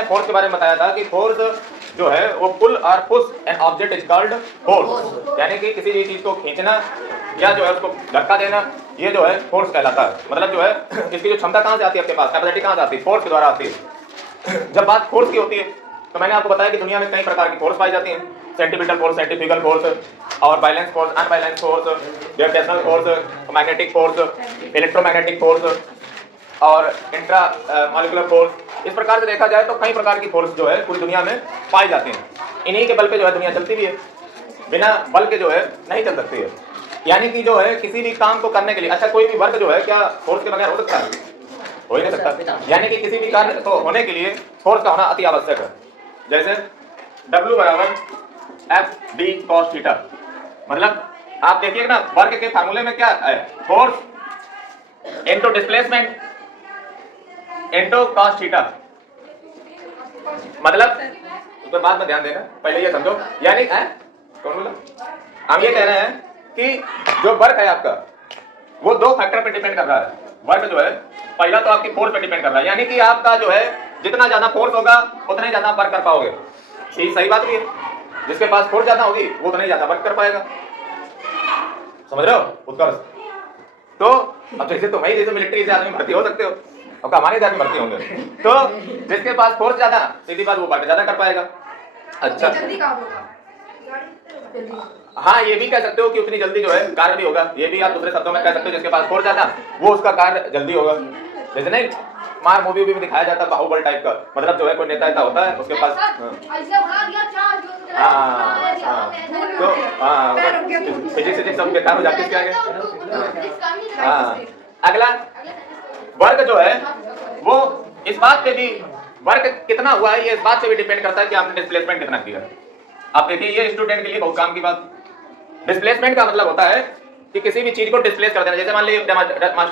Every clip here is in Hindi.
मैंने फोर्स के बारे में बताया था कि फोर्स जो है वो पुल और push an object is called force, यानी कि किसी भी चीज को खींचना या जो है उसको धक्का देना, ये जो है फोर्स कहलाता है। मतलब जो है इसकी जो क्षमता कहाँ से आती है आपके पास, कैपेसिटी कहाँ से आती है, फोर्स के द्वारा आती है। जब बात फोर्स की होती है तो मैंने आपको बताया कि दुनिया में कई प्रकार की फोर्स पाई जाती हैं, सेंटीमीटल फोर्स, सेंट्रीफ्यूगल फोर्स और balance force, unbalance force, gravitational force, magnetic force, electromagnetic force और इंट्रा मॉलिक्यूलर फोर्स। इस प्रकार से देखा जाए तो कई प्रकार की फोर्स जो है पूरी दुनिया में पाई जाती हैं। इन्हीं के बल पे जो है दुनिया चलती भी है, बिना बल के जो है नहीं चल सकती है। यानी कि जो है किसी भी काम को करने के लिए, अच्छा कोई भी वर्क जो है क्या फोर्स के बगैर हो सकता है? हो ही नहीं सकता। यानी कि किसी भी कार्य तो होने के लिए फोर्स का होना अति आवश्यक है। जैसे W बराबर FD cos थीटा, मतलब आप देखिए ना वर्क के फार्मूले में क्या है, force into displacement into cos theta. मतलब तो बाद में ध्यान देना, पहले ये समझो। यानी कौन बोला, हम ये कह रहे हैं कि जो वर्क है आपका वो दो फैक्टर पे डिपेंड कर रहा है। वर्क जो है पहला तो आपकी फोर्स पे डिपेंड कर रहा है, यानी कि आपका जो है जितना ज्यादा फोर्स होगा उतना ही ज्यादा वर्क कर पाओगे। ये सही बात भी है, जिसके पास फोर्स ज्यादा होगी वो उतना ही ज्यादा वर्क कर पाएगा। समझ रहे हो उत्कर्ष? तो अब जैसे तुम ही जैसे मिलिट्री से आदमी भर्ती हो सकते हो और हमारे इधर भर्ती होंगे, तो जिसके पास फोर्स ज्यादा, सीधी बात, वो वर्क ज्यादा कर पाएगा। अच्छा हाँ, ये भी कह सकते हो कि उतनी जल्दी जो है कार्य भी होगा। ये भी आप दूसरे शब्दों में कह सकते हो, जिसके पास फोर्स ज्यादा वो उसका कार्य जल्दी होगा। जैसे नहीं मार मूवी में दिखाया जाता है बाहुबल टाइप का, मतलब जो है कोई नेता ऐसा होता है उसके पास तो फिजिक्स सब बेकार हो जाती है इसके आगे। अगला वर्क जो है वो इस बात पे भी, वर्क कितना हुआ है ये इस बात से भी डिपेंड करता है कि आपने डिस्प्लेसमेंट कितना किया। आप देखिए ये स्टूडेंट के लिए बहुत काम की बात। डिस्प्लेसमेंट का मतलब होता है कि किसी भी चीज को डिस्प्लेस कर देना। जैसे मान लीजिए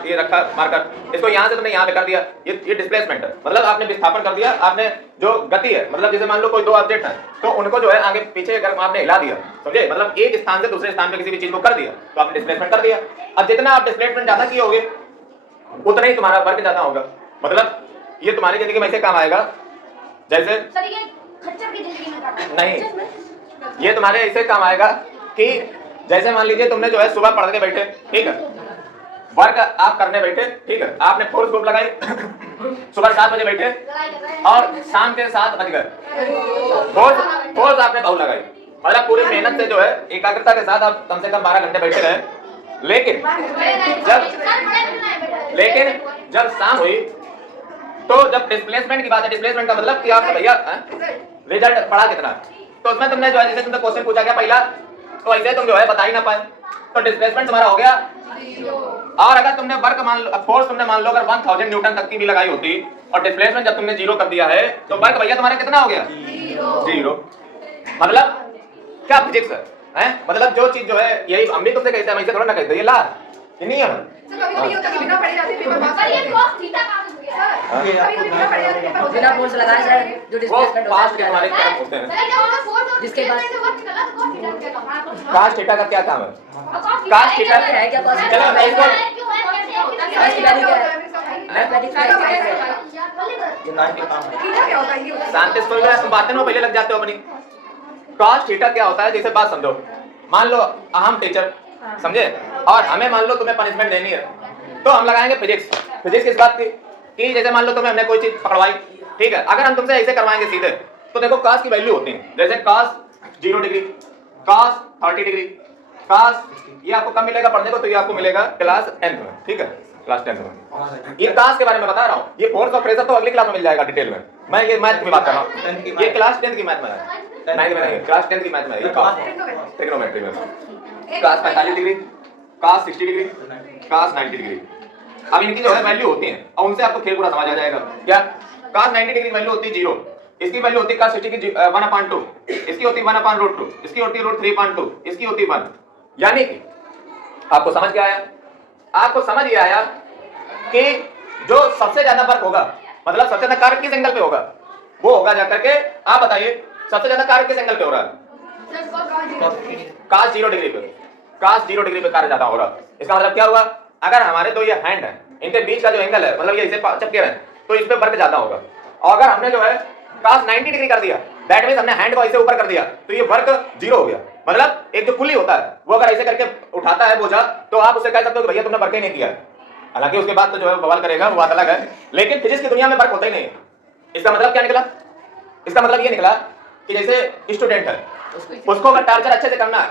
ये रखा मार्कर, इसको यहाँ से तुमने यहाँ पे कर दिया, ये डिस्प्लेसमेंट है। मतलब आपने विस्थापन कर दिया, आपने जो गति है, मतलब जैसे मान लो कोई दो ऑब्जेक्ट है तो उनको जो है आगे पीछे अगर आपने हिला दिया, समझे, मतलब एक स्थान से दूसरे स्थान पे किसी भी चीज को कर दिया तो आपने डिस्प्लेसमेंट कर दिया। अब जितना आप डिस्प्लेसमेंट ज्यादा किए होगे उतना ही तुम्हारा वर्क ज्यादा होगा। मतलब ये तुम्हारी जिंदगी में ऐसे काम आएगा जैसे नहीं, ये तुम्हारे ऐसे काम आएगा कि जैसे मान लीजिए तुमने जो है सुबह पढ़ के बैठे, ठीक है, वर्क आप करने बैठे, ठीक है, आपने फोर्स ग्रुप लगाई सुबह 7 बजे बैठे और शाम के 7 बज गए, फोर्स आपने बहुत लगाई। मतलब पूरी मेहनत से जो है एकाग्रता के साथ आप कम से कम 12 घंटे बैठे रहे। लेकिन जब शाम हुई तो जब डिस्प्लेसमेंट की बात है, डिस्प्लेसमेंट का मतलब कि आप भैया रिजल्ट पढ़ा कितना, तो उसमें तुमने जो है जैसे तुमसे क्वेश्चन पूछा गया पहला, तो ऐसे तुम जो है बता ही ना पाए तो डिस्प्लेसमेंट तुम्हारा हो गया 0। और अगर तुमने वर्क मान लो, फोर्स तुमने मान लो अगर 1000 न्यूटन तक की भी लगाई होती और डिस्प्लेसमेंट जब तुमने 0 कर दिया है तो वर्क भैया तुम्हारा कितना हो गया 0। मतलब क्या फिजिक्स है, मतलब जो चीज जो है यही हम भी तुमसे कहते हैं, ऐसे थोड़ा ना कहते, ये ला ये नहीं है। बिना फोर्स लगाए सर जो डिस्प्लेसमेंट होते हैं, जिसके पास कास्ट थीटा का क्या काम है? कास्ट थीटा है क्या पास? चलो इसको शांति स्कूल में तुम बातें में पहले लग जाते हो अपनी। कास्ट थीटा क्या होता है, जैसे बात समझो, मान लो हम टीचर समझे और हमें मान लो तुम्हें पनिशमेंट देनी है तो हम लगाएंगे फिजिक्स। फिजिक्स किस बात की कि जैसे मान लो तुम्हें हमने कोई चीज पकड़वाई, ठीक है, अगर हम तुमसे ऐसे करवाएंगे सीधे तो देखो कास की वैल्यू होती है, जैसे कास 0 डिग्री, कास 30 डिग्री, कास ये आपको कब मिलेगा पढ़ने को, तो ये आपको मिलेगा क्लास 10th में, ठीक है, क्लास 10th में। ये कास के बारे में बता रहा हूँ, ये फोर्स और प्रेशर तो अगली क्लास में मिल जाएगा डिटेल में। मैं ये मैथ की बात कर रहा हूँ, ये क्लास 10th की मैथ में है, 9th में नहीं, क्लास 10th की मैथ में है, ट्रिग्नोमेट्री में। कास 45 डिग्री, कास 60 डिग्री, कास 90 डिग्री। अब इनकी जो है वैल्यू होती है और उनसे आपको खेल पूरा समझ आ जाएगा। क्या कास 90 डिग्री वैल्यू होती है 0, इसकी वैल्यू होती है कास 60 की 1/2, इसकी होती है 1/√2, इसकी होती है √3.2, इसकी होती है 1। यानी कि आपको समझ क्या आया? आपको समझ ये आया कि जो सबसे ज्यादा वर्क होगा, मतलब सबसे ज्यादा कार्य किस एंगल पे होगा, वो होगा जाकर के, आप बताइए सबसे ज्यादा कार्य किस एंगल पे हो रहा है? कास 0 डिग्री पे, कास 0 डिग्री पे कार्य ज्यादा हो रहा है। इसका मतलब क्या हुआ, अगर हमारे दो ये हैंड है, इनके बीच का जो एंगल है, मतलब ये इसे चपके रहे तो इस पे वर्क ज्यादा होगा। और अगर हमने जो है cos 90 डिग्री कर दिया, दैट मींस हमने हैंड को ऐसे ऊपर कर दिया, तो ये वर्क 0 हो गया। मतलब एक जो पुली होता है वो अगर ऐसे करके उठाता है बोझा, तो आप उससे कह सकते हो कि भैया तुमने वर्क ही नहीं किया। हालांकि उसके बाद तो जो है बवाल करेगा, वो बात अलग है, लेकिन फिजिक्स की दुनिया में वर्क होता ही नहीं है। इसका मतलब क्या निकला? इसका मतलब ये निकला कि जैसे स्टूडेंट है, उसको अगर टार्चर अच्छे से करना है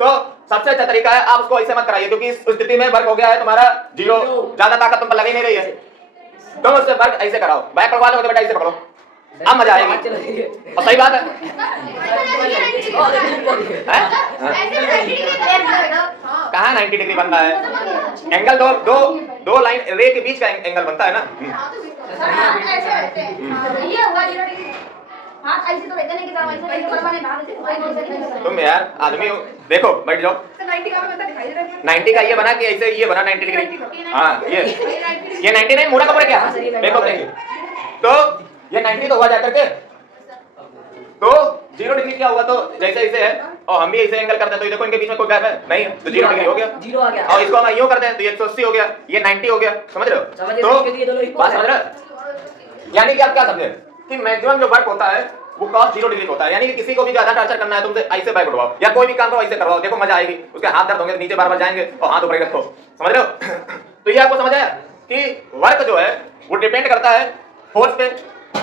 तो सबसे अच्छा तरीका है आप उसको ऐसे मत कराइए, क्योंकि इस स्थिति में वर्क हो गया है तुम्हारा 0, ज्यादा ताकत तुम पर लग ही नहीं रही है, तुम उससे वर्क ऐसे कराओ, बैक पकड़वा लो तो बेटा ऐसे पकड़ो, अब मजा आएगी। और सही बात है, कहाँ 90 डिग्री बन रहा है? एंगल दो लाइन रे के बीच का एंगल बनता है ना। तुम यार आदमी हो, देखो बैठ जाओ। 90 का ये बना कि ऐसे ये बना 90 डिग्री, हाँ ये 90 नहीं, मुड़ा कपड़े क्या देखो देंगे, तो ये 90 तो हुआ जाकर के, तो 0 डिग्री क्या हुआ? तो जैसे ऐसे है और हम भी ऐसे एंगल करते हैं, तो ये देखो इनके बीच में कोई गैप है नहीं, तो 0 डिग्री हो गया, 0 आ गया। और इसको हम यूं करते हैं तो ये 180 हो गया, ये 90 हो गया, समझ रहे हो? तो बात समझ रहे हो? यानी कि आप क्या समझे कि मैक्सिमम जो वर्क होता है वो cos 0 डिग्री होता है। यानी कि किसी को भी ज्यादा टॉर्चर करना है तुमसे ऐसे बैक उठवाओ, या कोई भी काम करो ऐसे करवाओ, देखो मजा आएगी। उसके हाथ दर्द होंगे तो नीचे बार-बार जाएंगे और हाथ ऊपर रखो, समझ रहे हो? तो ये आपको समझ आया कि वर्क जो है वो डिपेंड करता है फोर्स पे।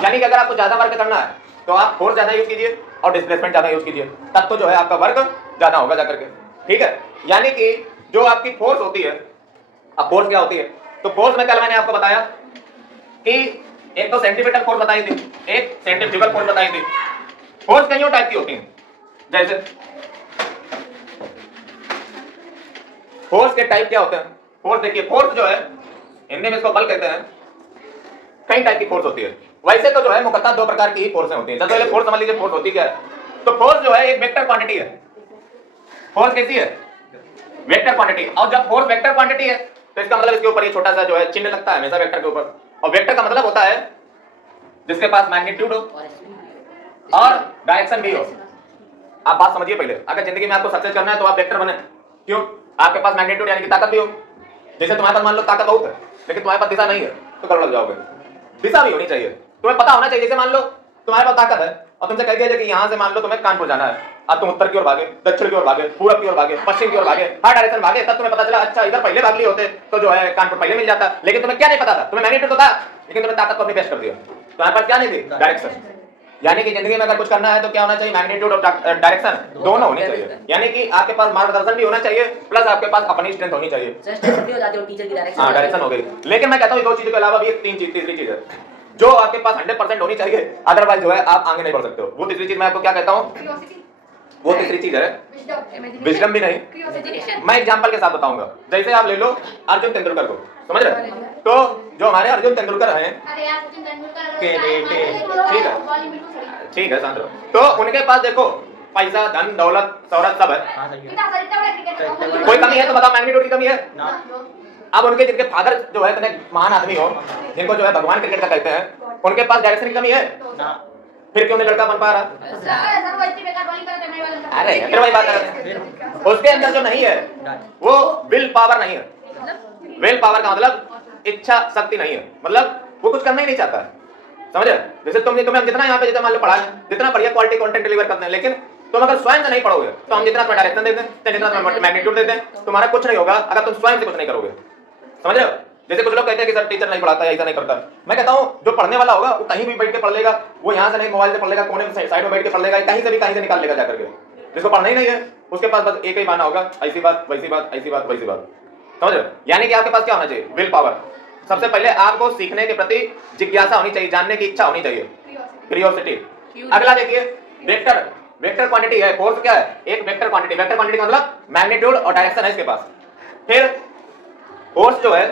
यानी कि अगर आपको ज्यादा वर्क करना है तो आप फोर्स ज्यादा यूज कीजिए और डिस्प्लेसमेंट ज्यादा यूज कीजिए, तब तो जो है आपका वर्क ज्यादा होगा जाकर के, ठीक है? यानी कि जो आपकी फोर्स होती है, अब फोर्स क्या होती है? तो फोर्स में कल मैंने आपको बताया कि एक तो सेंटीमीटर फोर्स बताई थी, एक सेंट्रीफ्यूगल फोर्स बताई थी। फोर्स कई टाइप की होती हैं, जैसे फोर्स के टाइप क्या होते हैं? फोर्स देखिए, फोर्स जो है हिंदी में इसको बल कहते हैं, कई टाइप की फोर्स होती है। वैसे तो जो है मुख्यतः 2 प्रकार की ही फोर्स होती है। सबसे पहले फोर्स समझ लीजिए, फोर्स होती क्या है? तो फोर्स जो है एक वेक्टर क्वांटिटी है। फोर्स कैसी है? Vector quantity. और जब फोर्स वेक्टर क्वांटिटी है तो इसका मतलब इसके ऊपर ये छोटा सा जो है चिन्ह लगता है हमेशा वेक्टर के ऊपर, और वेक्टर का मतलब होता है जिसके पास मैग्नीट्यूड हो और डायरेक्शन भी हो। आप बात समझिए पहले, अगर जिंदगी में आपको सक्सेस करना है तो आप वेक्टर बने। क्यों? आपके पास मैग्नीट्यूड यानी कि ताकत भी हो। जैसे तुम्हारे पास मान लो ताकत बहुत है लेकिन तुम्हारे पास दिशा नहीं है तो गड़बड़ जाओगे। दिशा भी होनी चाहिए, तुम्हें पता होना चाहिए। जैसे मान लो तुम्हारे पास ताकत है और तुमसे कह दिया जाए कि यहाँ से मान लो तुम्हें कानपुर जाना है, अब तुम उत्तर की ओर भागे, दक्षिण की ओर भागे, पूरब की ओर भागे, पश्चिम की ओर भागे, हर डायरेक्शन भागे, तब तुम्हें पता चला अच्छा इधर पहले भाग लिए होते तो जो है कानपुर पहले मिल जाता। लेकिन तुम्हें क्या नहीं पता था? तुम्हें मैग्नीट्यूड तो था लेकिन तुम्हें ताकत को अपनी बेस्ट कर दिया। तुम्हारे पास क्या नहीं थी? डायरेक्शन। यानी कि जिंदगी में अगर कुछ करना है तो क्या होना चाहिए? मैग्नीट्यूड और डायरेक्शन दोनों होनी चाहिए। यानी कि आपके पास मार्गदर्शन भी होना चाहिए प्लस आपके पास अपनी स्ट्रेंथ होनी चाहिए। हाँ, डायरेक्शन हो गई। लेकिन मैं कहता हूँ 2 चीजों के अलावा भी एक तीसरी चीज है जो आपके पास 100% होनी चाहिए, अदरवाइज जो है आप आगे नहीं बढ़ सकते हो। वो तीसरी चीज मैं आपको क्या कहता हूँ? वो तीसरी चीज है विजडम भी नहीं। मैं एग्जांपल के साथ बताऊंगा। जैसे आप ले लो अर्जुन तेंदुलकर को, समझ रहे? तो जो हमारे अर्जुन तेंदुलकर हैं के बेटे, ठीक है शांत रहो, तो उनके पास देखो पैसा, धन, दौलत, शोहरत सब है। कोई कमी है तो बताओ, मैग्नीट्यूड की कमी है? अब उनके जिनके फादर जो है इतने महान आदमी हो, जिनको जो है भगवान क्रिकेट का कहते हैं, उनके पास डायरेक्शन की कमी है ना? फिर क्यों नहीं लड़का बन पा रहा? अरे फिर वही बात है, उसके अंदर जो नहीं है वो विल पावर नहीं है। विल पावर का मतलब इच्छा शक्ति नहीं है, मतलब वो कुछ करना ही नहीं चाहता, समझ रहे? जैसे तुम्हें जितना यहाँ पे जितना मान लो पढ़ा है, जितना बढ़िया क्वालिटी कंटेंट डिलीवर करते हैं, लेकिन तुम अगर स्वयं से नहीं पढ़ोगे तो हम जितना तुम्हें डायरेक्शन देते हैं, जितना तुम्हें मैग्नीट्यूड देते हैं, तुम्हारा कुछ नहीं होगा अगर तुम स्वयं से कुछ नहीं करोगे, समझ रहे हो? जैसे कुछ लोग कहते हैं कि सर टीचर नहीं पढ़ाता है, ऐसा नहीं करता। मैं कहता हूँ जो पढ़ने वाला होगा वो कहीं भी बैठ के पढ़ लेगा, वो यहाँ से नहीं मोबाइल से पढ़ लेगा, कोने में साइड में बैठ के पढ़ लेगा, कहीं से निकाल लेगा जाकर के। जिसको पढ़ना ही नहीं है उसके पास बस एक ही माना होगा, ऐसी बात वैसी बात, ऐसी बात वैसी बात, समझ रहे हो? यानी कि आपके पास क्या होना चाहिए? Will power. सबसे पहले आपको सीखने के प्रति जिज्ञासा होनी चाहिए, जानने की इच्छा होनी चाहिए, क्यूरियोसिटी। अगला देखिए वेक्टर क्वांटिटी है। फोर्स क्या है? एक वेक्टर क्वांटिटी। वेक्टर क्वांटिटी का मतलब मैग्नीट्यूड और डायरेक्शन है इसके पास। फिर फोर्स जो है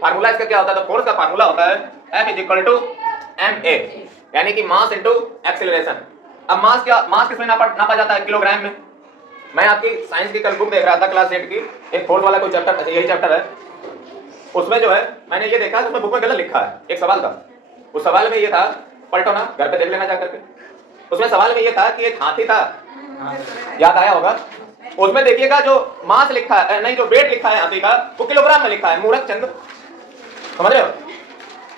फार्मूला इसका क्या होता है? तो फोर्स का फार्मूला होता है F = ma, यानी कि मास इनटू एक्सीलरेशन। अब मास किसमें नापा जाता है? किलोग्राम में। मैं आपकी साइंस की कल बुक देख रहा था क्लास 8 की, एक फोर्स वाला कोई चैप्टर, यही चैप्टर है, उसमें जो है मैंने ये देखा उसमें बुक में गलत लिखा है। एक सवाल था, उस सवाल में ये था, पलटो ना घर पे देख लेना जाकर के, उसमें सवाल में ये था कि एक हाथी था, याद आया होगा? उसमें देखिएगा जो मास लिखा है, नहीं जो वेट लिखा है हाथी का, वो किलोग्राम में लिखा है। मूर्ख चंद, समझ रहे हो?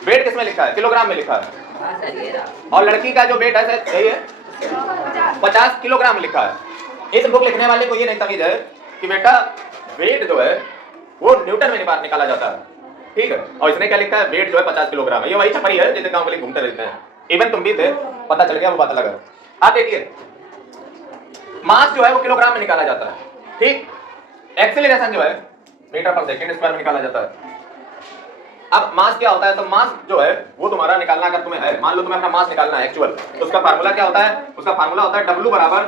वेट किसमें लिखा है? किलोग्राम में लिखा है। हाँ सर ये रहा। और लड़की का जो वेट है सर यही है 50 किलोग्राम लिखा है। इस बुक लिखने वाले को ये नहीं तमीज है कि बेटा वेट जो है वो न्यूटन में निकाला जाता है, ठीक है। और इसने क्या लिखा है, वेट जो है 50 किलोग्राम है। ये वही छपरी है जैसे गांव के लिए घूमते रहते हैं। इवन तुम भी थे, पता चल गया, वो बात अलग है। आप देखिए मास जो है वो किलोग्राम में निकाला जाता है, ठीक। एक्सेलरेशन जो है मीटर पर सेकंड स्क्वायर में निकाला जाता है। अब मास क्या होता है, तो मास जो है वो तुम्हारा निकालना अगर तुम्हें है, मान लो तुम्हें अपना मास निकालना है एक्चुअल, तो उसका फार्मूला क्या होता है, उसका फार्मूला होता है W बराबर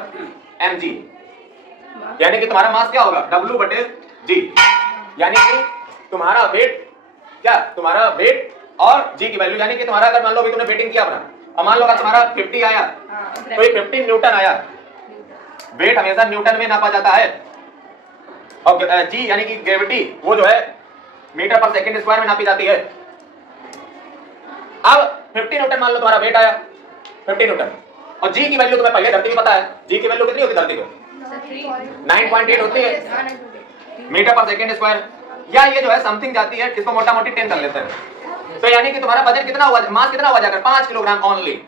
mg, यानी कि तुम्हारा मास क्या होगा W बटे g, यानी कि तुम्हारा वेट क्या, तुम्हारा वेट और g की वैल्यू, यानी कि तुम्हारा अगर मान लो अभी तुमने वेटिंग किया अपना, और मान लो अगर तुम्हारा 50 आया तो ये 50 न्यूटन आया। वेट हमेशा न्यूटन में नापा जाता है और g यानी कि ग्रेविटी वो जो है मीटर पर सेकंड स्क्वायर में नापी जाती है। अब 50 न्यूटन मान लो तुम्हारा वेट आया 50 न्यूटन, और जी की वैल्यू तुम्हें पहले धरती में पता है, जी की वैल्यू कितनी होती है धरती पे 9.8 होती है मीटर पर सेकंड स्क्वायर, या ये जो है समथिंग जाती है, इसको मोटा मोटी 10 कर लेते हैं। तो यानी कि तुम्हारा वजन कितना हुआ, मास कितना हुआ जाकर 5 किलोग्राम ओनली,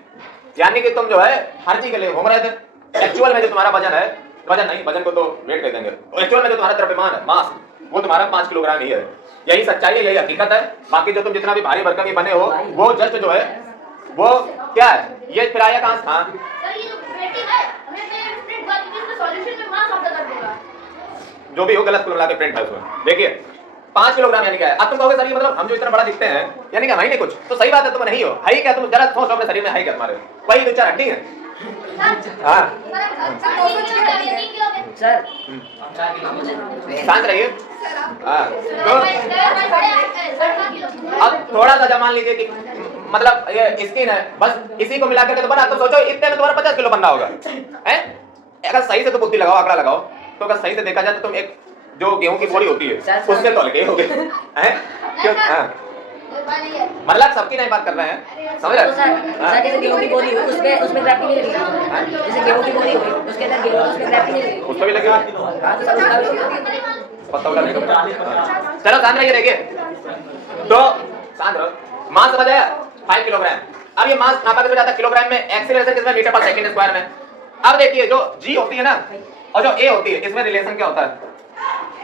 यानी कि तुम जो है हर चीज के लिए घूम रहे थे। एक्चुअल में जो तुम्हारा वजन है, वजन नहीं, वजन को तो वेट कह देंगे, तो एक्चुअल में जो तुम्हारा द्रव्यमान है मास वो तुम्हारा 5 किलोग्राम ही है। यही सच्चाई है, यही हकीकत है। बाकी जो तुम जितना भी भारी भरकम बने हो वो जस्ट जो है वो क्या है, ये फिर आया कहां से। हाँ सर ये जो प्रिंटिंग है हमें तो ये प्रिंट बात की इसमें सॉल्यूशन में मास ऑफ कर देगा, जो भी हो गलत कुल मिला के प्रिंट है उसमें। देखिए 5 किलोग्राम यानी क्या है। अब तुम कहोगे सर ये मतलब हम जो इतना बड़ा दिखते हैं यानी कि हम ही नहीं कुछ, तो सही बात है, तुम नहीं हो, है ही क्या, तुम जरा सोचो अपने शरीर में है क्या तुम्हारे, वही दो चार हड्डी है। हाँ सर शांत रहिए। हाँ तो अब थोड़ा सा जमान लीजिए कि मतलब ये स्किन है, बस इसी को मिला करके तो बना, तो सोचो इतने में तुम्हारा 50 किलो बनना होगा, हैं? अगर सही से तो बुद्धि लगाओ, आंकड़ा लगाओ, तो अगर सही से देखा जाए तो तुम एक जो गेहूं की बोरी होती है उससे तौल के होगे, हैं? क्यों? हाँ मतलब सबकी नहीं बात कर रहे हैं, समझ रहे? सर जैसे गेहूं की बोरी हुई उसमें ग्राफ्टिंग नहीं लगी, जैसे गेहूं की बोरी हुई उसके अंदर गेहूं उसमें ग्राफ्टिंग नहीं लगी, उस पर भी लगे हुए हाँ तो सर उसका भी पत्ता वाला नहीं। चलो शांत रहिए, देखिए तो शांत रहो। मास समझ आया 5 किलोग्राम। अब ये मास नापा कैसे जाता है किलोग्राम में, एक्सीलरेशन किसमें मीटर पर सेकंड स्क्वायर में। अब देखिए जो g होती है ना और जो a होती है इसमें रिलेशन क्या होता है,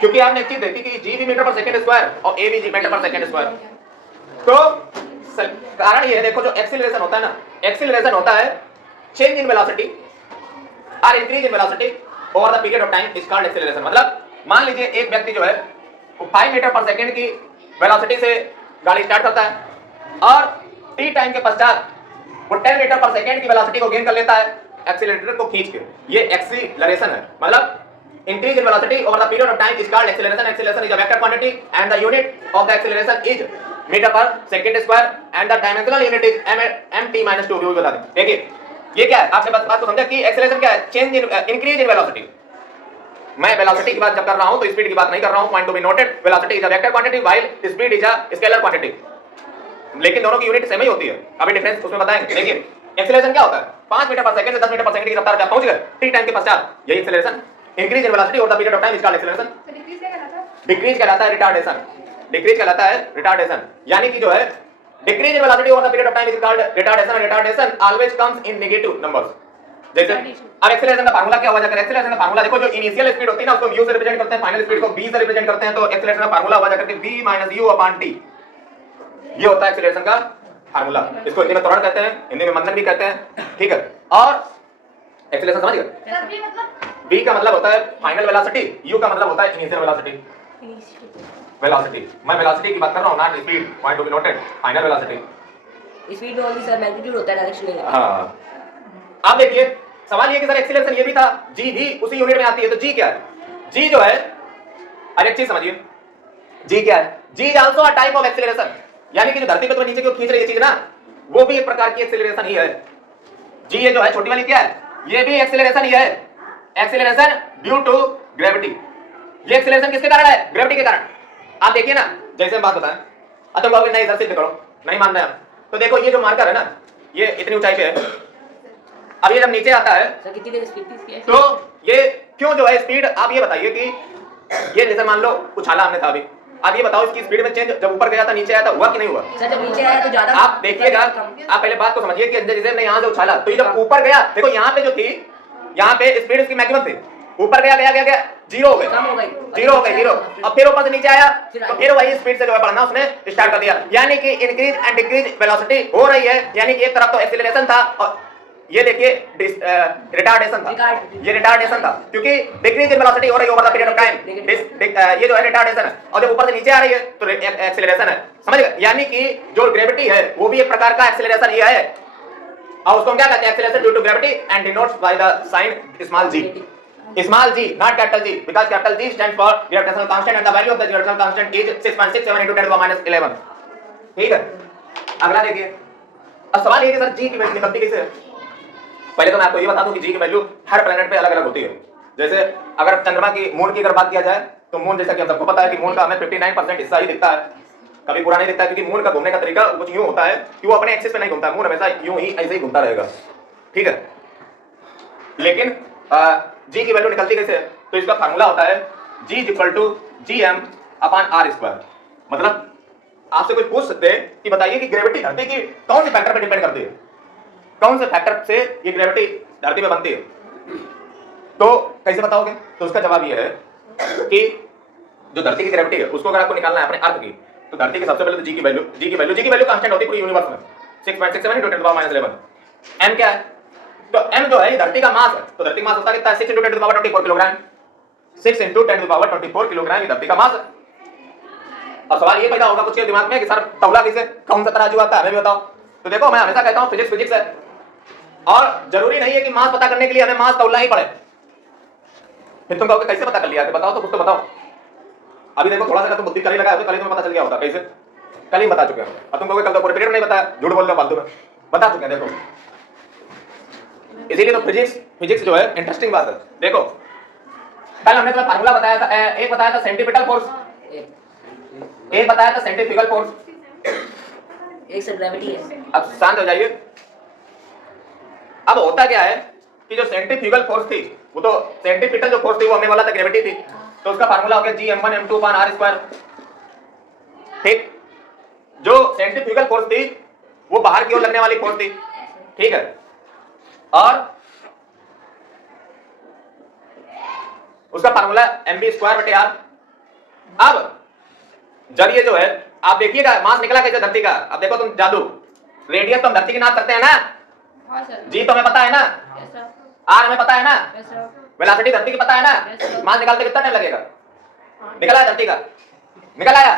क्योंकि आपने एक चीज देखी कि g भी मीटर पर सेकंड स्क्वायर और a भी मीटर पर सेकंड स्क्वायर, तो कारण ये है, देखो जो एक्सीलरेशन होता है ना, एक्सीलरेशन होता है चेंज इन वेलोसिटी और increase in velocity over the period of time is called acceleration. मतलब मान लीजिए एक व्यक्ति जो है वो 5 मीटर पर सेकंड की वेलोसिटी से गाड़ी स्टार्ट करता है और टी टाइम के पश्चात वो 10 मीटर पर सेकंड की वेलोसिटी को गेन कर लेता है एक्सीलरेटर को खींच के, ये एक्सीलरेशन है। मतलब increase in velocity over the period of time is called acceleration. Acceleration is a vector quantity and the unit of the acceleration is meter per second square and the dimensional unit is mt minus 2। बता दें, देखिए ये क्या है, आपने बात को समझा कि एक्सेलरेशन क्या है, change in increase in velocity. मैं वेलोसिटी की बात जब कर रहा हूं तो स्पीड की बात नहीं कर रहा हूं, point to be noted. Velocity is a vector quantity while speed is a scalar quantity, लेकिन दोनों की यूनिट सेम ही होती है। अभी डिफरेंस उसमें बताएंगे। देखिए एक्सेलरेशन क्या होता है, 5 मीटर पर सेकंड से 10 मीटर पर सेकंड की रफ्तार पे पहुंच गए टी टाइम के पश्चात, यही acceleration. Increase in velocity over the period of time is called acceleration. Decrease कहलाता है रिटार्डेशन, डिक्रीज कहलाता है रिटार्डेशन, यानी कि जो है decrease in velocity over the period of time is called retardation. Retardation always comes in negative numbers. जैसे अब एक्सेलरेशन का फार्मूला क्या हुआ जाकर, एक्सेलरेशन का फार्मूला देखो, जो इनिशियल स्पीड होती है ना उसको v से रिप्रेजेंट करते हैं, फाइनल स्पीड को v से रिप्रेजेंट करते हैं, तो एक्सेलरेशन का फार्मूला हुआ जाकर के v - u/t, ये होता है एक्सेलरेशन का फार्मूला। इसको हिंदी में त्वरण कहते हैं, हिंदी में मंदन भी कहते हैं, ठीक है। और एक्सेलरेशन समझ गए, सर भी मतलब v का मतलब होता है फाइनल वेलोसिटी, u का मतलब होता है इनिशियल वेलोसिटी। वेलोसिटी, मैं वेलोसिटी की बात कर रहा हूं, not speed, point to be noted, final velocity. Speed में ओनली सर मैग्नीट्यूड होता है, डायरेक्शन नहीं है। हाँ अब देखिए सवाल ये कि सर एक्सीलरेशन ये भी था, g भी उसी यूनिट में आती है, तो g क्या है, g जो है, अरे एक चीज समझिए, g क्या है, g is also a type of acceleration, यानी कि जो धरती पे तो नीचे की ओर खींच रही है चीज ना, वो भी एक प्रकार की एक्सीलरेशन ही है। g ये जो है छोटी वाली क्या है, ये भी एक्सीलरेशन ही है, एक्सीलरेशन ड्यू टू ग्रेविटी। ये एक्सीलरेशन किसके कारण है, ग्रेविटी के कारण। आप देखिए ना, जैसे हम बात बताएं, अब तुम लोग नहीं सर सिद्ध करो, नहीं मान रहे हम, तो देखो ये जो मार्कर है ना, ये इतनी ऊंचाई पे है, अब ये जब नीचे आता है सर कितनी देर स्पीड थी इसकी? तो ये क्यों जो है स्पीड, आप ये बताइए कि ये जैसे मान लो उछाला हमने था अभी, अब ये बताओ इसकी स्पीड में चेंज जब ऊपर गया था नीचे आया था, हुआ कि नहीं हुआ? सर जब नीचे आया तो ज्यादा, आप देखिएगा, आप पहले बात को समझिए कि जैसे हमने यहाँ से उछाला तो ये जब ऊपर गया, देखो यहाँ पे जो थी, यहाँ पे स्पीड इसकी मैक्सिमम थी, ऊपर गया गया गया गया, जीरो हो गई, कम हो गई, जीरो हो गई, जीरो। अब फिर ऊपर से नीचे आया तो फिर वही स्पीड से जो है बढ़ना उसने स्टार्ट कर दिया, यानी कि इंक्रीज एंड डिक्रीज वेलोसिटी हो रही है। यानी कि एक तरफ तो एक्सीलरेशन था और ये देखिए रिटार्डेशन था, ये रिटार्डेशन था क्योंकि डिक्रीज इन वेलोसिटी हो रही है over the period of time, ये जो है रिटार्डेशन है, और जब ऊपर से नीचे आ रही है तो एक्सीलरेशन है, समझ गए? यानी कि जो ग्रेविटी है वो भी एक प्रकार का एक्सीलरेशन ही है, और उसको हम क्या कहते हैं? Acceleration due to gravity and denotes by the sign small G, small G not capital G, because capital G stands for gravitational constant and the value of the gravitational constant is 6.67 × 10⁻11। ठीक है, अगला देखिए। अब सवाल ये है कि सर जी की वैल्यू निकलती कैसे है? पहले तो मैं आपको ये बता दूं कि जी की वैल्यू हर प्लैनेट पे अलग-अलग होती है। जैसे अगर चंद्रमा की, मून की अगर बात किया जाए तो मून, जैसा कि हम सबको पता है कि मून का हमें 59% हिस्सा ही दिखता है, कभी पूरा नहीं दिखता है, क्योंकि मून का घूमने का तरीका कुछ यूं होता है कि वो अपने एक्सिस पे नहीं घूमता है, मून हमेशा यूं ही ऐसे ही घूमता रहेगा। ठीक है, लेकिन जी की वैल्यू निकलती कैसे है? तो इसका फार्मूला होता है G = Gm/r²। मतलब आपसे कोई पूछ सकते हैं कि बताइए कि ग्रेविटी धरती की कौन से फैक्टर पे डिपेंड करती है, कौन से फैक्टर से ये ग्रेविटी धरती पे बनती है, तो कैसे बताओगे? तो उसका जवाब ये है कि जो धरती की ग्रेविटी है उसको अगर आपको निकालना है अपने अर्थ की, तो धरती की सबसे पहले तो जी की वैल्यू कांस्टेंट होती है पूरी यूनिवर्स में, 6.67 × 10⁻11। m क्या है? तो m जो है ये धरती का मास है, तो धरती का मास होता कितना है? 6 × 10⁻24 किलोग्राम, 6 × 10⁻24 किलोग्राम ये धरती का मास है। अब सवाल ये पैदा होगा कुछ के दिमाग में कि सर तौला कैसे, कौन सा तराजू आता है, हमें भी बताओ। तो देखो, मैं हमेशा कहता हूं फिजिक्स है, और जरूरी नहीं है कि मास पता करने के लिए हमें मास तौलना ही पड़े। फिर तुम कहोगे कैसे पता कर लिया? बताओ तो, कुछ तो बताओ। अभी देखो थोड़ा सा तुम बुद्धि कल ही लगाया, तो कल ही तुम्हें पता चल गया होता। कैसे? कल ही बता चुके हैं। अब तुम कहोगे कल तो पूरे पीरियड में नहीं बताया, झूठ बोल रहे हो फालतू में, बता चुके हैं। देखो इसीलिए तो फिजिक्स जो है इंटरेस्टिंग बात है। देखो कल हमने तुम्हें फार्मूला बताया था, एक बताया था सेंटीपिटल फोर्स, एक बताया था सेंट्रीफ्यूगल फोर्स, एक से ग्रेविटी है। अब शांत हो जाइए। अब होता क्या है कि जो सेंट्रीफ्यूगल फोर्स थी, वो तो सेंट्रीपिटल जो फोर्स थी वो हमने बोला था ग्रेविटी थी, तो उसका फार्मूला हो गया Gm1m2/r²। ठीक, जो सेंट्रीफ्यूगल फोर्स थी वो बाहर की ओर लगने वाली फोर्स थी, ठीक है, और उसका फार्मूला mv²/r। अब जब ये जो है, आप देखिएगा मास निकला कैसे धरती का। अब देखो तुम जादू, रेडियस तो हम धरती की नाप करते हैं ना, हाँ सर, जी तो हमें पता है ना, यस सर, आर हमें पता है ना, यस सर, वेलोसिटी धरती की पता है ना, मास निकालते कितना टाइम लगेगा? निकल आया धरती का, निकल आया।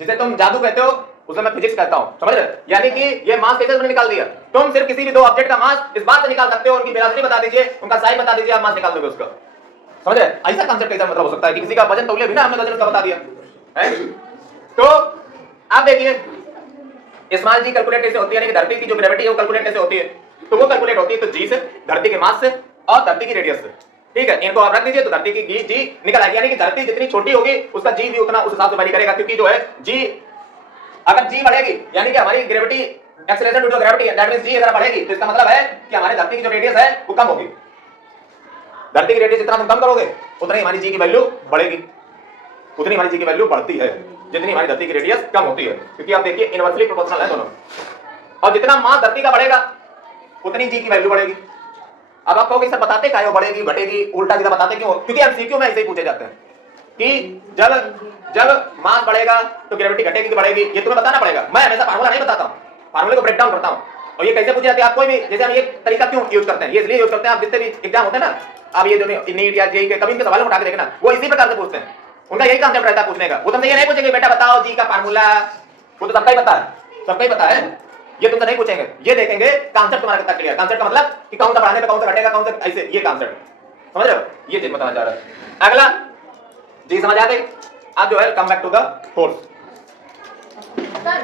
जिसे तुम जादू कहते हो उसे मैं फिजिक्स कहता हूं, समझ रहे? यानी कि ये मास कैसे तुमने निकाल दिया। तुम सिर्फ किसी भी दो ऑब्जेक्ट का मास इस बात से निकाल सकते हो, उनकी वेलोसिटी बता दीजिए, उनका साइन बता दीजिए, आप मास निकाल दोगे उसका, समझ रहे? ऐसा कांसेप्ट कैसा मतलब हो सकता है कि किसी का वजन तौले भी ना हमने वजन उसका बता दिया है। तो आप देखिए स्मॉल जी कैलकुलेट कैसे होती है, यानी कि धरती की जो ग्रेविटी है वो कैलकुलेट कैसे होती है, तो वो कैलकुलेट होती है तो जी से, धरती के मास से और धरती की रेडियस से। ठीक है, इनको आप रख दीजिए तो धरती की जी निकल आएगी, यानी कि धरती जितनी छोटी होगी उसका जी भी उतना उस हिसाब से वैरी करेगा, क्योंकि जो है जी, अगर जी बढ़ेगी यानी कि हमारी gravity acceleration due to gravity, that means g अगर बढ़ेगी तो इसका मतलब है कि हमारे धरती की जो रेडियस है वो कम होगी। धरती की रेडियस जितना तुम कम करोगे उतनी हमारी जी की वैल्यू बढ़ेगी, उतनी हमारी जी की वैल्यू बढ़ती है जितनी हमारी धरती की रेडियस कम होती है, क्योंकि आप देखिए इनवर्सली प्रोपोर्शनल है दोनों, और जितना मास धरती का बढ़ेगा उतनी जी की वैल्यू बढ़ेगी। अब आप कहोगे सर बताते क्या है, बढ़ेगी घटेगी, उल्टा सीधा बताते क्यों? क्योंकि एमसीक्यू में ऐसे ही पूछे जाते हैं कि जब मास बढ़ेगा तो ग्रेविटी घटेगी कि बढ़ेगी, ये तुम्हें बताना पड़ेगा। मैं हमेशा फार्मूला नहीं बताता हूं, फार्मूले को ब्रेक डाउन करता हूं। और ये कैसे पूछे जाते हैं आप कोई भी, जैसे हम ये तरीका क्यों यूज करते हैं, ये इसलिए यूज करते हैं, आप जितने भी एग्जाम होते हैं ना, आप ये जो नीट या जेईई के कभी इनके सवाल उठा के देखना, वो इसी प्रकार से पूछते हैं, उनका यही कांसेप्ट रहता है पूछने का। वो तुमसे ये नहीं पूछेंगे बेटा बताओ जी का फार्मूला, वो तो सबका ही पता है, सबका ही पता है, ये तुमसे नहीं पूछेंगे, ये देखेंगे कांसेप्ट तुम्हारा कितना क्लियर। कांसेप्ट का मतलब कि कौन सा बढ़ाने पे कौन सा घटेगा, कौन सा ऐसे, ये कांसेप्ट समझ रहे हो, ये चीज बताना चाह रहा है। अगला जी समझ आ गई। अब जो है come back to the force. Sir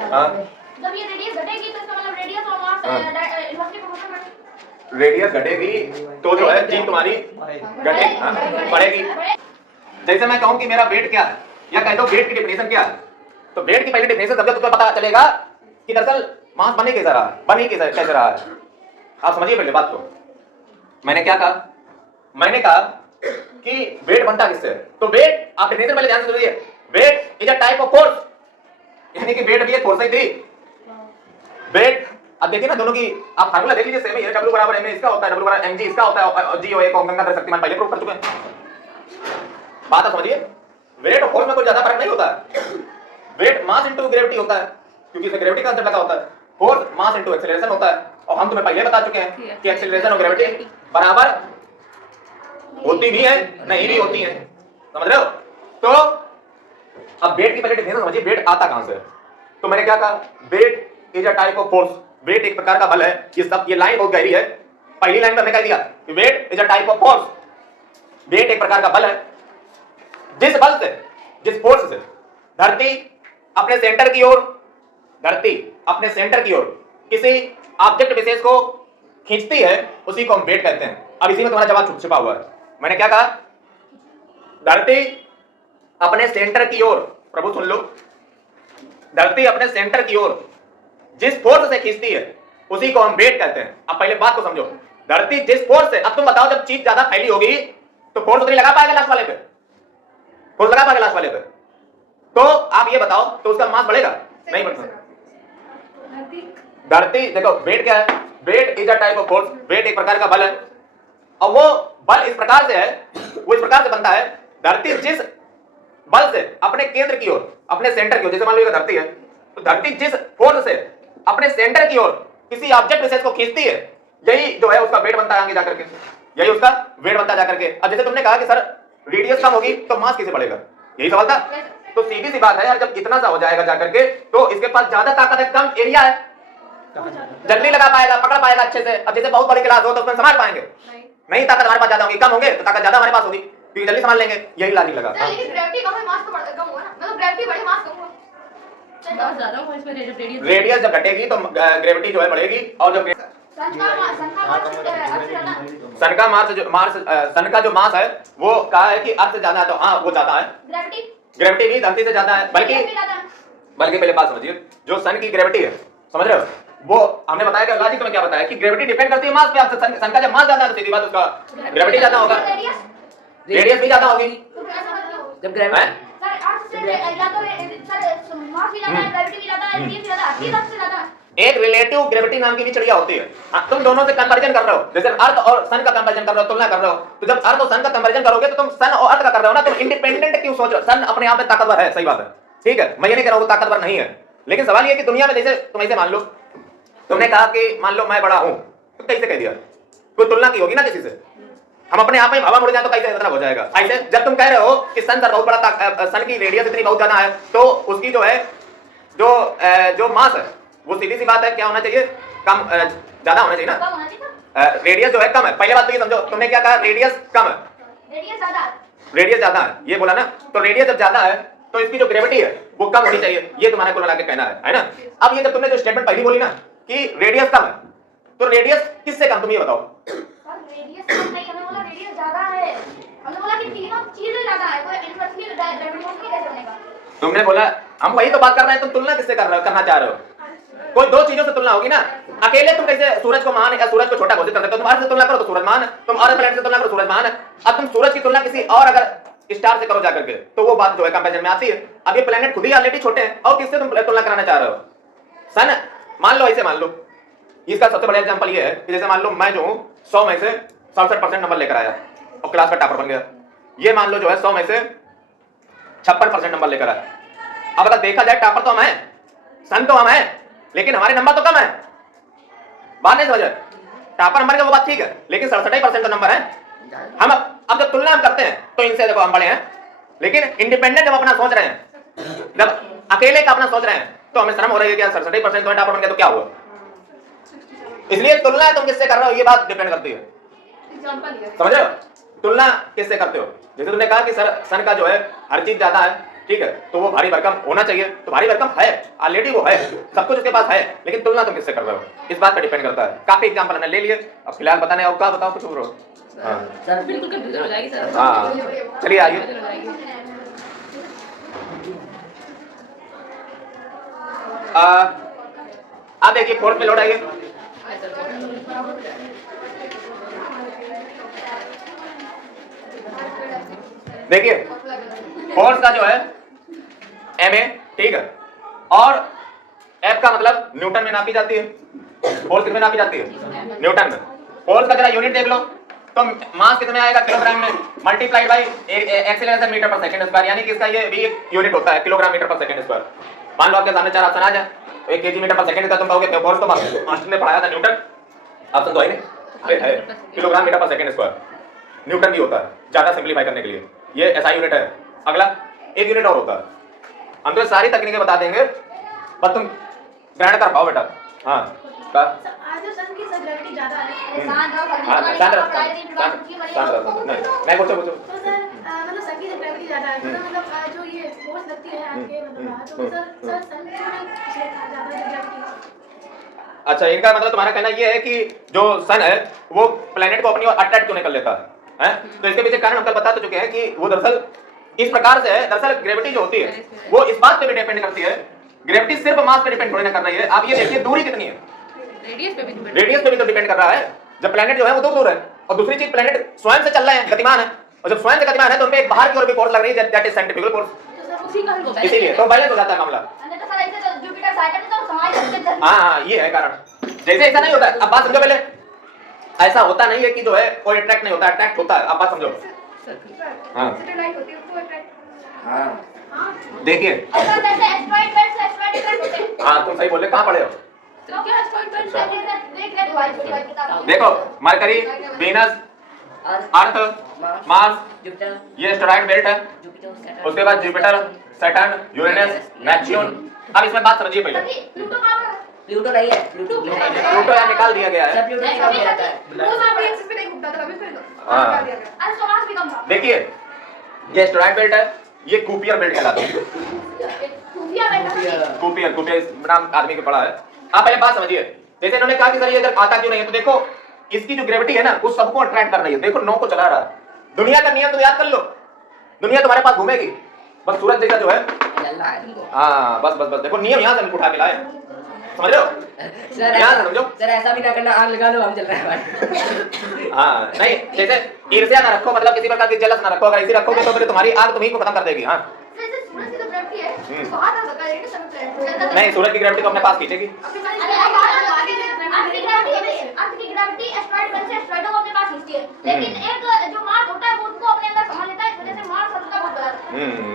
जब ये रेडियस घटेगी तो इसका मतलब रेडियस और मास इनवर्सली प्रोपोर्शनल बढ़ेगी। रेडियस घटेगी तो जो है जी तुम्हारी घटेगी, बढ़ेगी। जैसे मैं कहूं कि मेरा वेट क्या है, या कह दो वेट की डेफिनेशन क्या है, तो वेट की पहले डेफिनेशन समझो तो तुम्हें पता चलेगा कि दरअसल मास बने कैसे रहा है, बने कैसे रहा है। आप समझिए पहले बात को। मैंने क्या कहा, मैंने कहा कि वेट बनता किससे है, तो वेट आप डेफिनेशन पहले ध्यान से सुनिए। Weight is a type of force, यानी कि वेट भी एक फोर्स ही थी। वेट अब देखिए ना दोनों की आप फार्मूला देख लीजिए, सेम ही है। W बराबर m इसका होता है, W बराबर mg इसका होता है, और G एक गंगाधर शक्तिमान पहले प्रूव कर चुके हैं। बात आप समझिए, वेट और फोर्स में कोई ज्यादा फर्क नहीं होता है। वेट मास इनटू ग्रेविटी होता है, क्योंकि इसमें ग्रेविटी का अंतर लगा होता है। फोर्स मास इनटू एक्सेलरेशन होता है, और हम तुम्हें पहले बता चुके हैं कि एक्सेलरेशन और ग्रेविटी बराबर होती भी है, नहीं भी होती है। समझ रहे हो? तो अब वेट की पहले डेफिनेशन समझिए, वेट आता कहां से है। तो मैंने क्या कहा, weight is a type of force. Weight एक प्रकार का बल है। ये लाइन बहुत गहरी है। पहली लाइन में हमने कह दिया कि weight is a type of force. Weight एक प्रकार का बल है, जिस बल से, जिस फोर्स से धरती अपने सेंटर की ओर, धरती अपने सेंटर की ओर किसी ऑब्जेक्ट विशेष को खींचती है, उसी को हम वेट कहते हैं। अब इसी में तुम्हारा जवाब छुपा हुआ है। मैंने क्या कहा, धरती अपने सेंटर की ओर, प्रभु सुन लो, धरती अपने सेंटर की ओर जिस फोर्स से खींचती है उसी को हम वेट कहते हैं। अब पहले बात को समझो, धरती जिस फोर्स से, अब तुम बताओ जब चीज ज्यादा फैली होगी तो फोर्स उतनी लगा पाएगा लास्ट वाले पे, फोर्स लगा पाएगा लास्ट वाले पे, तो आप ये बताओ तो उसका मास बढ़ेगा नहीं बढ़ेगा? धरती देखो, वेट क्या है, weight is a type of force. Weight एक प्रकार का बल है, और वो बल इस प्रकार से है, वो इस प्रकार से बनता है, धरती जिस बल से अपने केंद्र की ओर, अपने सेंटर की ओर, जैसे मान लो ये धरती है, तो धरती जिस फोर्स से अपने सेंटर की ओर किसी ऑब्जेक्ट विशेष को खींचती है, यही जो है उसका वेट बनता है आगे जाकर के, यही उसका वेट बनता जाकर के। अब जैसे तुमने कहा कि सर रेडियस कम होगी तो मास कैसे बढ़ेगा, यही सवाल था। तो सीधी सी बात है यार, जब इतना सा हो जाएगा जाकर के तो इसके पास ज्यादा ताकत है, कम एरिया है, जल्दी लगा पाएगा, पकड़ पाएगा अच्छे से। अब जैसे बहुत बड़ी क्लास हो तो उसमें संभाल पाएंगे नहीं, ताकत हमारे पास ज्यादा होगी, कम होंगे तो ताकत ज्यादा हमारे पास होगी, क्योंकि जल्दी संभाल लेंगे, यही लॉजिक लगा। लेकिन ग्रेविटी कम है, मास तो बढ़ कम होगा ना, मतलब ग्रेविटी बढ़े मास कम होगा। रेडियस जब घटेगी तो ग्रेविटी जो है बढ़ेगी, और जब सन का मास अच्छे ज्यादा सन का मास सन का जो मास है वो कहा है कि अर्थ से ज्यादा है, तो हाँ वो ज्यादा है। ग्रेविटी भी धरती से ज्यादा है, बल्कि पहले बात समझिए, जो सन की ग्रेविटी है, समझ रहे हो, वो हमने बताया कि लॉजिक में क्या बताया कि ग्रेविटी डिपेंड करती है मास पे। सन का जब मास ज्यादा है तो सीधी बात उसका ग्रेविटी ज्यादा होगा, रेडियस भी ज्यादा होगी। जब ग्रेविटी सर अर्थ से या तो सर मास भी ज्यादा है, ग्रेविटी भी ज्यादा है, रेडियस भी ज्यादा है, किस अर्थ से ज्यादा है? एक रिलेटिव ग्रेविटी नाम की भी चिड़िया होती है। तुम दोनों से कंपैरिजन कर रहे हो, जैसे अर्थ और सन का कंपैरिजन कर रहे हो, तुलना कर रहे हो, तो जब अर्थ और सन का कंपैरिजन करोगे तो तुम सन और अर्थ का कर रहे हो ना, तुम इंडिपेंडेंट क्यों सोच रहे हो? सन अपने आप में ताकतवर है, सही बात है, ठीक है, मैं ये नहीं कह रहा हूं वो ताकतवर नहीं है, लेकिन सवाल ये कि दुनिया में जैसे तुम ऐसे मान लो, तुमने कहा कि मान लो मैं बड़ा हूं, तो कैसे कह दिया, कोई तुलना की होगी ना किसी से, हम अपने आप में हवा मुड़ जाए तो कैसे मतलब हो जाएगा। ऐसे जब तुम कह रहे हो कि सन सर बहुत बड़ा, सन की रेडियस इतनी बहुत ज्यादा है, तो उसकी जो है जो मास है वो सीधी सी बात है क्या होना चाहिए, कम ज्यादा होना चाहिए ना, कम होना चाहिए। रेडियस जो है कम है। पहले बात तो ये समझो, तुमने क्या कहा, रेडियस कम है, रेडियस ज्यादा है, रेडियस ज्यादा है, ये बोला ना, तो रेडियस जब ज्यादा है तो इसकी जो ग्रेविटी है वो कम होनी चाहिए, ये तुम्हारा कुल मिला के कहना है ना। अब ये जब तुमने जो स्टेटमेंट पहली बोली ना कि रेडियस कम है, तो रेडियस किससे कम, तुम ये बताओ। रेडियस कम नहीं, हमें बोला रेडियस ज्यादा है, हमने बोला कि तीनों चीजें ज्यादा है, कोई इनवर्सली डायमेंशन कैसे बनेगा? तुमने बोला, हम वही तो बात कर रहे हैं, तुम तुलना किससे कर रहे हो, करना चाह रहे हो, कोई दो चीजों से तुलना होगी ना। अकेले तुम कैसे सूरज को महान या सूरज को छोटा घोषित कर सकते हो, तुम अर्थ से तुलना करो तो सूरज महान है, तुम और प्लैनेट से तुलना करो सूरज महान है। अब तुम सूरज की तुलना किसी और अगर स्टार से करो जाकर के, तो वो बात जो है कंपैरिजन में आती है। अब ये प्लैनेट खुद ही ऑलरेडी छोटे हैं, और किससे तुम तुलना कराना चाह रहे हो? सन मान लो, ऐसे मान लो, इसका सबसे बड़ा एग्जांपल ये है कि जैसे मान लो मैं जो हूं 100 में से 67% नंबर लेकर आया और क्लास का टॉपर बन गया, ये मान लो जो है 100 में से 56% नंबर लेकर आया। अब अगर देखा जाए टॉपर तो हम हैं, सन तो हम हैं, लेकिन हमारे नंबर तो कम है, बात नहीं समझ, टॉपर नंबर का वो बात ठीक है, लेकिन 67% तो नंबर है। हम अब जब तुलना हम करते हैं तो इनसे देखो हम बड़े हैं, लेकिन इंडिपेंडेंट जब अपना सोच रहे हैं, जब अकेले का अपना सोच रहे हैं, तो हमें शर्म हो रही है कि 67% तो टॉपर बन गया तो क्या हुआ। इसलिए तुलना तुम किससे कर रहे हो ये बात डिपेंड करती है, समझ रहे हो, तुलना किससे करते हो। जैसे तुमने कहा कि सर सन का जो है हर चीज ज्यादा है, ठीक है, तो वो भारी भरकम होना चाहिए, तो भारी भरकम है ऑलरेडी, वो है, सब कुछ उसके पास है, लेकिन तुलना तुम किससे कर रहे हो इस बात पर डिपेंड करता है। काफी एग्जांपल हमने ले लिए, अब फिलहाल बताने और क्या बताओ कुछ ब्रो। सर बिल्कुल कंफ्यूजन हो जाएगी सर। हाँ चलिए आइए, आप देखिए फोर्थ में लौट आइए। देखिए फोर्स का जो है MA, ठीक है। और F का मतलब न्यूटन में नापी जाती है, फोर्स कितने नापी जाती है, न्यूटन में। फोर्स का जरा यूनिट देख लो, तो मास कितने आएगा किलोग्राम में, मल्टीप्लाइड बाई एक्सीलरेशन मीटर पर सेकंड स्क्वायर, यानी कि इसका ये भी एक यूनिट होता है किलोग्राम मीटर पर सेकंड स्क्वायर। मान लो आपके सामने 4 ऑप्शन आ जाए, तो 1 kg मीटर पर सेकंड का तुम कहोगे फोर्स तो मास्टर ने पढ़ाया था न्यूटन, ऑप्शन तो है नहीं, किलोग्राम मीटर पर सेकंड स्क्वायर न्यूटन भी होता है, ज्यादा सिंपलीफाई करने के लिए ये ऐसा यूनिट है। अगला एक यूनिट और होता है, हम तो सारी तकनीकें बता देंगे, बस तुम ग्रहण कर पाओ बेटा। हाँ आज जो सन की ग्रेविटी ज्यादा है, शांत रहो, नहीं पूछो तो सर मतलब सन की ग्रेविटी ज्यादा है, तो मतलब जो ये फोर्स लगती है आपके मतलब तो सर सन क्यों नहीं पिछले ज्यादा ग्रेविटी। अच्छा, इनका मतलब तुम्हारा कहना ये है कि जो सन है वो प्लेनेट को अपनी ओर अट्रैक्ट क्यों नहीं कर लेता है? तो इसके पीछे कारण हम कल बता तो चुके हैं कि वो दरअसल इस प्रकार से है। दरअसल ग्रेविटी जो होती है वो इस बात पे भी डिपेंड करती है, ग्रेविटी सिर्फ मास पे डिपेंड थोड़ी ना कर रही है। आप ये देखिए दूरी कितनी है, रेडियस पे भी तो डिपेंड कर रहा है। जब प्लेनेट जो है वो दूर है, और दूसरी चीज प्लेनेट स्वयं से चल रहे हैं, गतिमान है, और जब स्वयं से गतिमान है तो उनपे एक बाहर की ओर भी फोर्स लग रही है, दैट इज सेंट्रीफ्यूगल फोर्स। इसीलिए तो बैलेंस हो जाता है मामला। हाँ, ये है कारण। जैसे ऐसा नहीं होता है, अब बात समझो पहले, ऐसा होता नहीं है कि जो है कोई अट्रैक्ट नहीं होता, अट्रैक्ट होता है। अब बात समझो। हाँ देखिए, हाँ तुम सही बोले, कहाँ पढ़े हो? देखो, मरकरी, वीनस, अर्थ, मार्स, ये एस्टेरॉइड बेल्ट है, उसके बाद जुपिटर, सैटर्न, यूरेनस, नेपच्यून। अब इसमें बात समझिए पहले, प्लूटो नहीं है, प्लूटो प्लूटो निकाल दिया गया है। प्लूटो निकाल दिया जाता है। देखिए, ये एस्टेरॉइड बेल्ट है, ये कुपियर बेल्ट कहलाता है। कुपियर नाम आदमी को पड़ा है। आप पहले बात समझिए, जैसे इन्होंने कहा कि सर ये इधर आता क्यों नहीं है, तो देखो इसकी जो ग्रेविटी है ना वो सबको अट्रैक्ट कर रही है। देखो 9 को चला रहा है। दुनिया का नियम तो याद कर लो, दुनिया तुम्हारे पास घूमेगी, बस सूरज जैसा जो है, हाँ बस देखो नियम यहाँ से उठा के लाए, समझ रहे हो? सर समझो, सर ऐसा भी ना करना, आग लगा दो हम चल रहे हैं भाई। हाँ नहीं, जैसे ईर्ष्या ना रखो, मतलब किसी प्रकार की जलस ना रखो, अगर इसी रखोगे तो फिर तुम्हारी आग तुम्ही को खत्म कर देगी। हाँ नहीं, सूरज की ग्रेविटी तो अपने पास खींचेगी।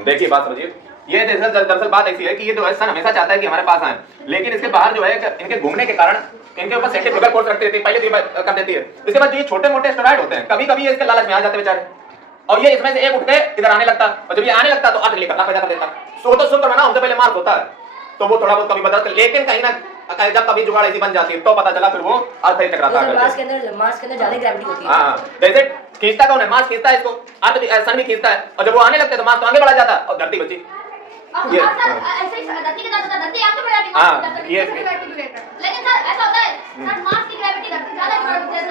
देखिए बात समझिए, ये दरअसल बात ऐसी है कि ये जो है सन हमेशा चाहता है कि हमारे पास आए, लेकिन इसके बाहर जो है इनके घूमने के कारण इनके ऊपर सेंट्रीफ्यूगल फोर्स रखती है, पहले तो कर देती है। इसके बाद जो ये छोटे मोटे एस्टेरॉइड होते हैं, कभी कभी ये इसके लालच में आ जाते बेचारे, और ये इसमें से एक उठ के इधर आने लगता, और जब ये आने लगता तो अर्थ लेकर पैदा कर देता। सो तो शुक्र मना, उनसे पहले मार्स होता है, तो वो थोड़ा बहुत कभी बदलता, लेकिन कहीं ना जब कभी जुगाड़ ऐसी बन जाती है तो पता चला फिर वो अर्थ ही टकराता है। मार्स के अंदर ज्यादा ग्रेविटी होती है। हाँ, जैसे खींचता कौन है? मार्स खींचता है इसको, अर्थ भी, सन भी खींचता है, और जब वो आने लगते हैं तो मार्स तो आगे बढ़ा जाता है और धरती बची। ये ऐसे ही धरती के साथ धरती आगे बढ़ जाती है। हाँ, ये लेकिन सर ऐसा होता है, सर मार्स की ग्रेविटी धरती ज्यादा होती है।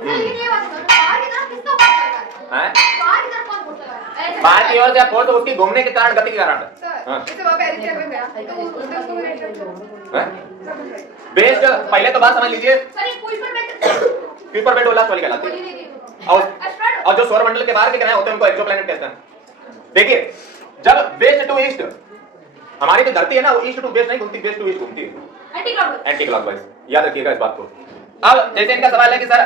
लेकिन ये बात है, बाहर की तरफ किसका फोर्स लगा है? बाहर की तरफ कौन फोर्स लगा है? बाहर की ओर से फोर्स तो उसकी घूमने के कारण, गति के कारण है। जैसे वहां पे एरिया में गया तो उसको बेस्ड, पहले तो बात समझ लीजिए, सर ये क्यूपर बेल्ट ओलास वाली कहलाती है, और जो सौर मंडल के बाहर के ग्रह होते हैं उनको एक्सोप्लैनेट कहते हैं। देखिए, जब वेस्ट टू ईस्ट, हमारी जो धरती है ना वो ईस्ट टू वेस्ट नहीं घूमती, वेस्ट टू ईस्ट घूमती है, एंटी क्लॉकवाइज। याद रखिएगा इस बात को। अब जैसे इनका सवाल है कि सर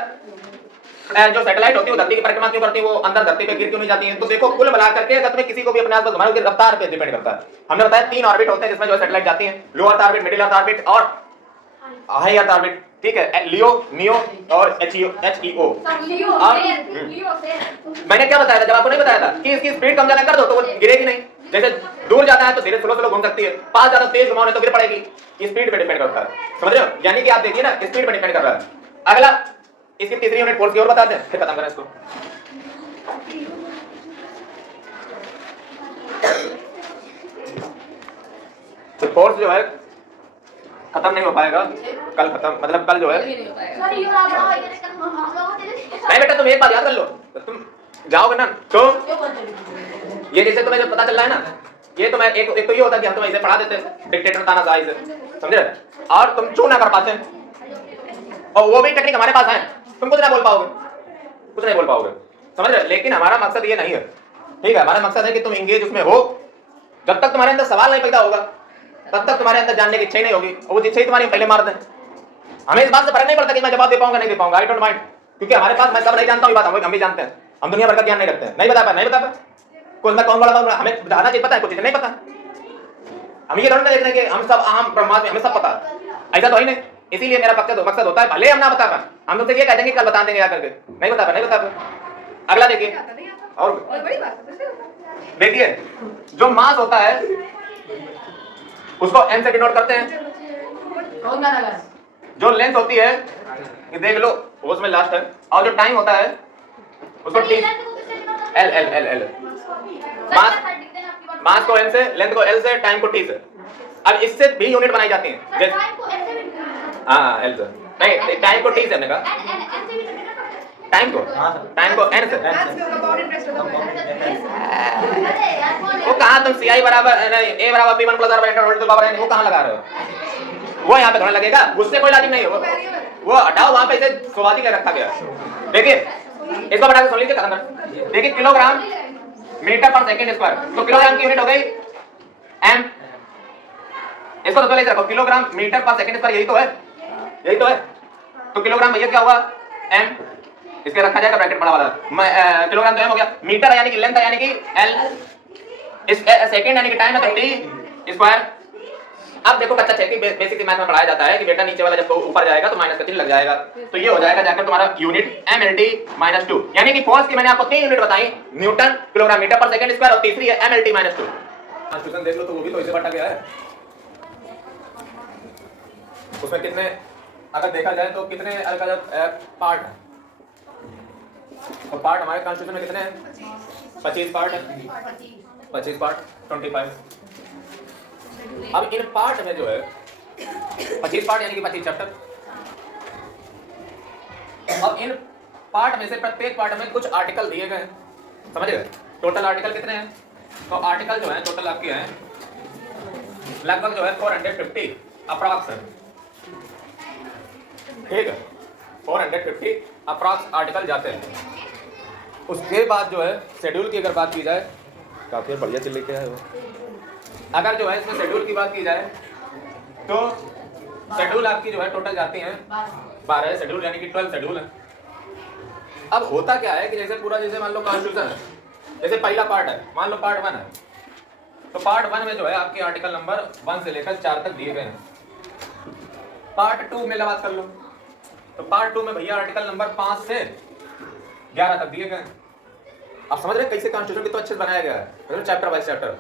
जो सैटेलाइट होती है वो धरती की परिक्रमा क्यों करती है, वो अंदर धरती पे गिर क्यों नहीं जाती है? तो देखो, कुल मिलाकर के अगर तुम्हें किसी को भी अपने आसपास घुमाओगे, रफ्तार पे डिपेंड करता है। हमने बताया 3 ऑर्बिट होते हैं जिसमें जो सैटेलाइट जाती हैं, low earth orbit, middle earth orbit और हाई अर्थ ऑर्बिट, ठीक है, लियो, नियो और एचईओ। मैंने क्या बताया था, जब आपको नहीं बताया था कि इसकी स्पीड कम ज्यादा कर दो तो वो गिरेगी नहीं। जैसे दूर जाता है तो धीरे स्लो घूम सकती है, पास ज्यादा तेज घुमाओ तो गिर पड़ेगी। स्पीड पे डिपेंड करता है, समझ रहे हो? यानी कि आप देखिए ना, स्पीड पे डिपेंड कर रहा है। अगला इसकी तीसरी यूनिट फोर्स की और बता दें, फिर खत्म करें इसको। तो फोर्स जो है खत्म नहीं हो पाएगा, कल खत्म, मतलब कल जो है नहीं बेटा, तुम एक बात याद कर लो, तुम जाओगे ना तो ये जैसे तुम्हें जब पता चल रहा है ना, ये तो मैं एक तो ये होता कि हम तुम्हें इसे पढ़ा देते डिक्टेटर तानाशाही से, समझे, और तुम चू ना कर पाते, और वो भी टेक्निक हमारे पास है, तुम कुछ ना बोल पाओगे, कुछ नहीं बोल पाओगे, समझ रहे? लेकिन हमारा मकसद ये नहीं है, ठीक है? हमारा मकसद है कि तुम इंगेज उसमें हो, जब तक तुम्हारे अंदर सवाल नहीं पैदा होगा तब तक तुम्हारे अंदर जानने की इच्छा ही नहीं होगी, और वो इच्छा ही तुम्हारी पहले मार दें। हमें इस बात से फर्क नहीं पड़ता कि मैं जवाब दे पाऊंगा नहीं दे पाऊंगा, आई डोंट माइंड, क्योंकि हमारे पास मैं सब नहीं जानता हूँ, ये बात हम भी जानते हैं, हम दुनिया भर का ज्ञान नहीं रखते हैं, नहीं बता पाए कोई मैं कौन बड़ा, हमें बताना चाहिए, पता है कुछ चीजें नहीं पता। हम ये थोड़ी ना देख रहे हैं कि हम सब आम ब्रह्मास्म हमें सब पता, ऐसा तो ही नहीं। इसीलिए मेरा मकसद होता है भले हम ना बता पाए, हम तुमसे ये कह देंगे कल बता देंगे या करके, नहीं बता पाए। अगला देखिए, और बड़ी बात है। देखिए जो मास होता है उसको m से डिनोट करते हैं, कौन गाना गा? जो लेंथ होती है ये देख लो उसमें लास्ट है, और जो टाइम होता है उसको t l मास को m से, लेंथ को l से, टाइम को t से। अब इससे भी यूनिट बनाई जाती हैं, हाँ l से नहीं, टाइम को t से हमने कहा, टाइम को n से। वो कहाँ तुम CI बराबर a बराबर p1 प्लस r/n वो कहाँ लगा रहे हो, वो यहाँ पे थोड़ा लगेगा, उससे कोई लॉजिक नहीं है, वो हटाओ, वहाँ पे इसे स्वाभाविक रखा गया। देखिए इसको बता के सुन लीजिए, खत्म कर। देखिए किलोग्राम मीटर पर सेकंड स्क्वायर, तो किलोग्राम की यूनिट हो गई m, इसको तो ले रखो, किलोग्राम मीटर पर सेकंड स्क्वायर, यही तो है, तो किलोग्राम भैया क्या हुआ m, इसके रखा जाएगा ब्रैकेट बड़ा वाला, किलोग्राम तो m हो गया, मीटर है यानी कि लेंथ है यानी कि l, इस सेकंड यानी कि टाइम है तो t स्क्वायर। अब देखो कच्चा छेकी बेसिक मैथ में पढ़ाया जाता है कि बेटा नीचे वाला जब ऊपर जाएगा तो माइनस का चिन्ह लग जाएगा, तो ये हो जाएगा जाकर तुम्हारा यूनिट mLT - 2, यानी कि फोर्स की मैंने आपको 3 यूनिट बताई, न्यूटन, किलोग्राम मीटर पर सेकंड स्क्वायर, और तीसरी है mLT - 2। ट्रांसलेशन देख लो तो वो भी तो इसे बांटा गया है, उसमें कितने अगर देखा जाए तो कितने पार्ट है, और पार्ट हमारे कॉन्स्टिट्यूशन में कितने हैं, 25 पार्ट है, 25 पार्ट 25। अब इन पार्ट में जो है 25 पार्ट यानी कि 25 चैप्टर, अब इन पार्ट में से प्रत्येक पार्ट में कुछ आर्टिकल दिए गए हैं, समझ गए? टोटल आर्टिकल कितने हैं, तो आर्टिकल जो है टोटल आपके हैं लगभग जो है 450 अप्रॉक्स है, ठीक है, 450 अप्रॉक्स आर्टिकल जाते हैं। उसके बाद जो है शेड्यूल की अगर बात की जाए, काफी बढ़िया चीज लेके आए हो, अगर जो है इसमें शेड्यूल की बात की जाए तो शेड्यूल आपकी जो है टोटल जाती हैं 12 शेड्यूल, यानी कि 12 शेड्यूल है। अब होता क्या है कि जैसे पूरा, जैसे मान लो कॉन्स्टिट्यूशन है, जैसे पहला पार्ट है, मान लो पार्ट 1 है, तो पार्ट 1 में जो है आपके आर्टिकल नंबर 1 से लेकर 4 तक दिए गए हैं। पार्ट 2 में बात कर लो, तो पार्ट 2 में भैया आर्टिकल नंबर 5 से 11 तक दिए गए हैं। आप समझ रहे हैं कैसे कॉन्स्टिट्यूशन कितना अच्छे से बनाया गया है, चैप्टर बाय चैप्टर।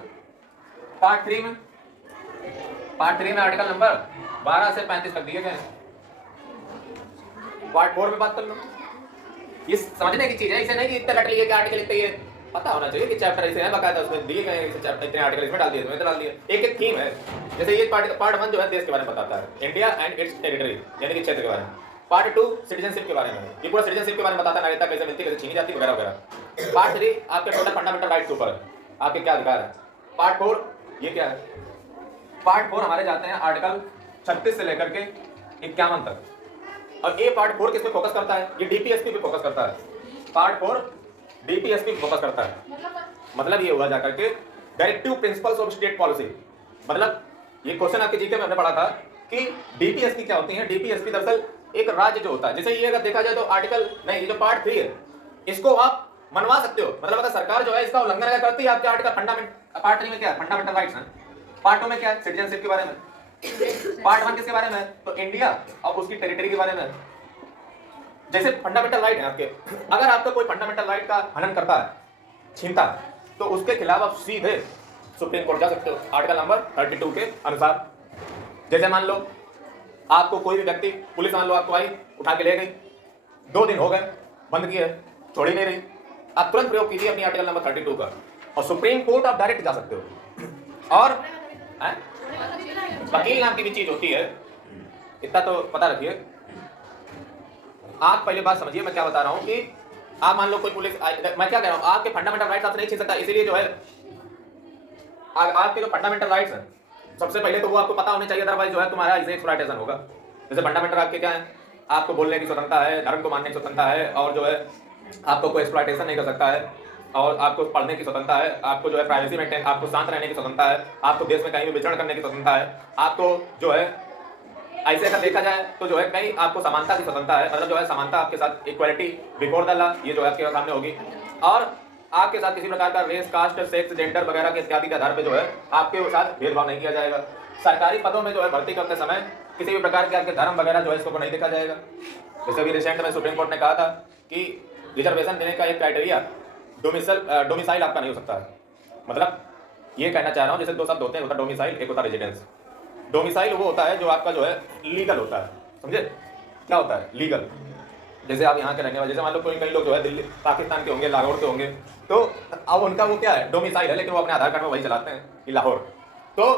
पार्ट 3 में आर्टिकल नंबर 12 से 35 तक दिए गए हैं। पार्ट 4 में बात कर लो, ये समझने की चीज है, इसे नहीं कि इतने रट लिए कि आर्टिकल इतने, ये पता होना चाहिए कि चैप्टर ऐसे है बाकायदा, उसमें दिए गए हैं चैप्टर, इतने आर्टिकल इसमें डाल दिए, इसमें डाल दिए, एक थीम है। जैसे ये पार्ट 1 जो है देश के बारे में बताता है, इंडिया एंड इट्स टेरिटरी, यानी कि क्षेत्र के बारे में। पार्ट 2 सिटीजनशिप के बारे में, ये पूरा सिटीजनशिप के बारे में बताता है, नागरिकता कैसे मिलती है, कैसे छीनी जाती है, वगैरह वगैरह। पार्ट 3 आपके टोटल फंडामेंटल राइट्स के ऊपर है, आपके क्या अधिकार है। पार्ट 4 ये क्या है, पार्ट 4 हमारे जाते हैं आर्टिकल 36 से लेकर के 51 तक, और ये पार्ट 4 किस पे फोकस करता है, ये डीपीएसपी पे फोकस करता है। पार्ट 4 डीपीएसपी पे फोकस करता है, मतलब ये हुआ जाकर के directive principles of state policy. मतलब ये क्वेश्चन आपके जीके में हमने पढ़ा था कि डीपीएसपी क्या होती है। डीपीएसपी दरअसल एक राज्य जो होता है, जैसे ये अगर देखा जाए तो आर्टिकल नहीं, ये जो पार्ट 3 है इसको आप मनवा सकते हो, मतलब अगर सरकार जो है इसका उल्लंघन अगर करती है, आपके आर्टिकल फंडामेंट, पार्ट 3 में क्या है, फंडामेंटल राइट्स हैं। पार्ट 2 में क्या है, सिटीजनशिप के बारे में। पार्ट 1 किसके बारे में है, तो इंडिया और उसकी टेरिटरी के बारे में। जैसे फंडामेंटल राइट है आपके, अगर आपका कोई फंडामेंटल राइट का हनन करता है, छीनता है, तो उसके खिलाफ आप सीधे सुप्रीम कोर्ट जा सकते हो आर्टिकल नंबर 32 के अनुसार। जैसे मान लो आपको कोई भी व्यक्ति, पुलिस मान लो आपको आई उठा के ले गई, 2 दिन हो गए बंद की है, छोड़ ही नहीं रही, आप तुरंत प्रयोग कीजिए अपनी आर्टिकल नंबर 32 का, और सुप्रीम कोर्ट आप डायरेक्ट जा सकते हो। और वकील नाम की भी चीज होती है, इतना तो पता रखिए। आप पहले बात समझिए मैं क्या बता रहा हूं कि आप मान लो कोई पुलिस, मैं क्या कह रहा हूं, आपके फंडामेंटल राइट्स आपसे नहीं छीन सकता, इसीलिए जो है आपके जो फंडामेंटल राइट्स हैं सबसे पहले तो वो आपको पता होने चाहिए, अदरवाइज जो है तुम्हारा इसे एक्सप्लॉयटेशन होगा। जैसे फंडामेंटल आपके क्या है, आपको बोलने की स्वतंत्रता है, धर्म को मानने की स्वतंत्रता है, और जो है आपको कोई एक्सप्लॉयटेशन नहीं कर सकता है, और आपको पढ़ने की स्वतंत्रता है, आपको जो है प्राइवेसी मेंटेन, आपको शांत रहने की स्वतंत्रता है, आपको देश में कहीं भी विचरण करने की स्वतंत्रता है, आपको जो है ऐसे अगर देखा जाए तो जो है कहीं आपको समानता की स्वतंत्रता है, मतलब जो है समानता आपके साथ इक्वालिटी बिफोर द लॉ ये जो है आपके सामने होगी, और आपके साथ किसी प्रकार का रेस, कास्ट, सेक्स, जेंडर वगैरह के इत्यादि के आधार पे जो है आपके साथ भेदभाव नहीं किया जाएगा। सरकारी पदों में जो है भर्ती करते समय किसी भी प्रकार के आपके धर्म वगैरह जो है इसको नहीं देखा जाएगा। जैसे अभी रिसेंट में सुप्रीम कोर्ट ने कहा था कि रिजर्वेशन देने का एक क्राइटेरिया डोमिसाइल आपका नहीं हो सकता है। मतलब ये कहना चाह रहा हूँ, जैसे दो शब्द होते हैं, होता डोमिसाइल, एक होता रेजिडेंस। डोमिसाइल वो होता है जो आपका जो है लीगल होता है, समझे क्या होता है लीगल। जैसे आप यहाँ के रहने वाले, जैसे मान लो कोई कई लोग जो है दिल्ली पाकिस्तान के होंगे, लाहौर के होंगे, तो अब उनका वो क्या है डोमिसाइल है, लेकिन वो अपने आधार कार्ड में वही चलाते हैं कि लाहौर। तो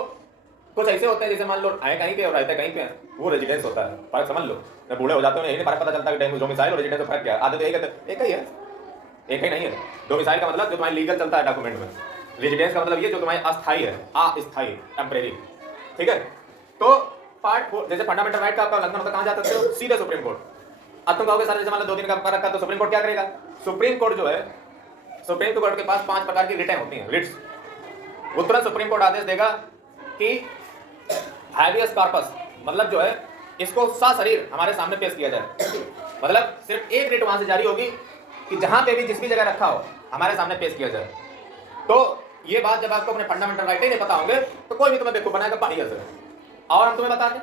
कुछ ऐसे होते हैं जैसे मान लो आए कहीं पे और रहते कहीं पे, वो रेजिडेंस होता है। फर्क समझ लो, जब बूढ़े हो जाते हैं यही नहीं फर्क पता चलता कि डोमिसाइल और रेजिडेंस में फर्क क्या है। आधे तो एक ही है, एक ही नहीं है। डोमिसाइल का मतलब जो तुम्हारी लीगल चलता है डॉक्यूमेंट में, रेजिडेंस का मतलब ये जो तुम्हारी अस्थायी है, अस्थायी टेम्परेरी, ठीक है। तो पार्ट 4 जैसे फंडामेंटल राइट का आपका उल्लंघन होता है, कहाँ जा सकते हो, सीधे सुप्रीम कोर्ट। अब तुम कहोगे सर जैसे मान लो 2 दिन का आपका रखा तो सुप्रीम कोर्ट क्या करेगा। सुप्रीम कोर्ट जो है, सुप्रीम कोर्ट के पास 5 प्रकार की रिटें होती हैं, रिट्स। वो तुरंत सुप्रीम कोर्ट आदेश देगा कि हैबियस कॉर्पस, मतलब जो है इसको सशरीर हमारे सामने पेश किया जाए। मतलब सिर्फ एक रिट वहां से जारी होगी कि जहां पे भी जिस भी जगह रखा हो हमारे सामने पेश किया जाए। तो ये बात जब आपको अपने फंडामेंटल राइट ही नहीं पता होंगे तो कोई भी तुम्हें बेवकूफ बनाएगा बढ़िया से। और हम तुम्हें बता दें,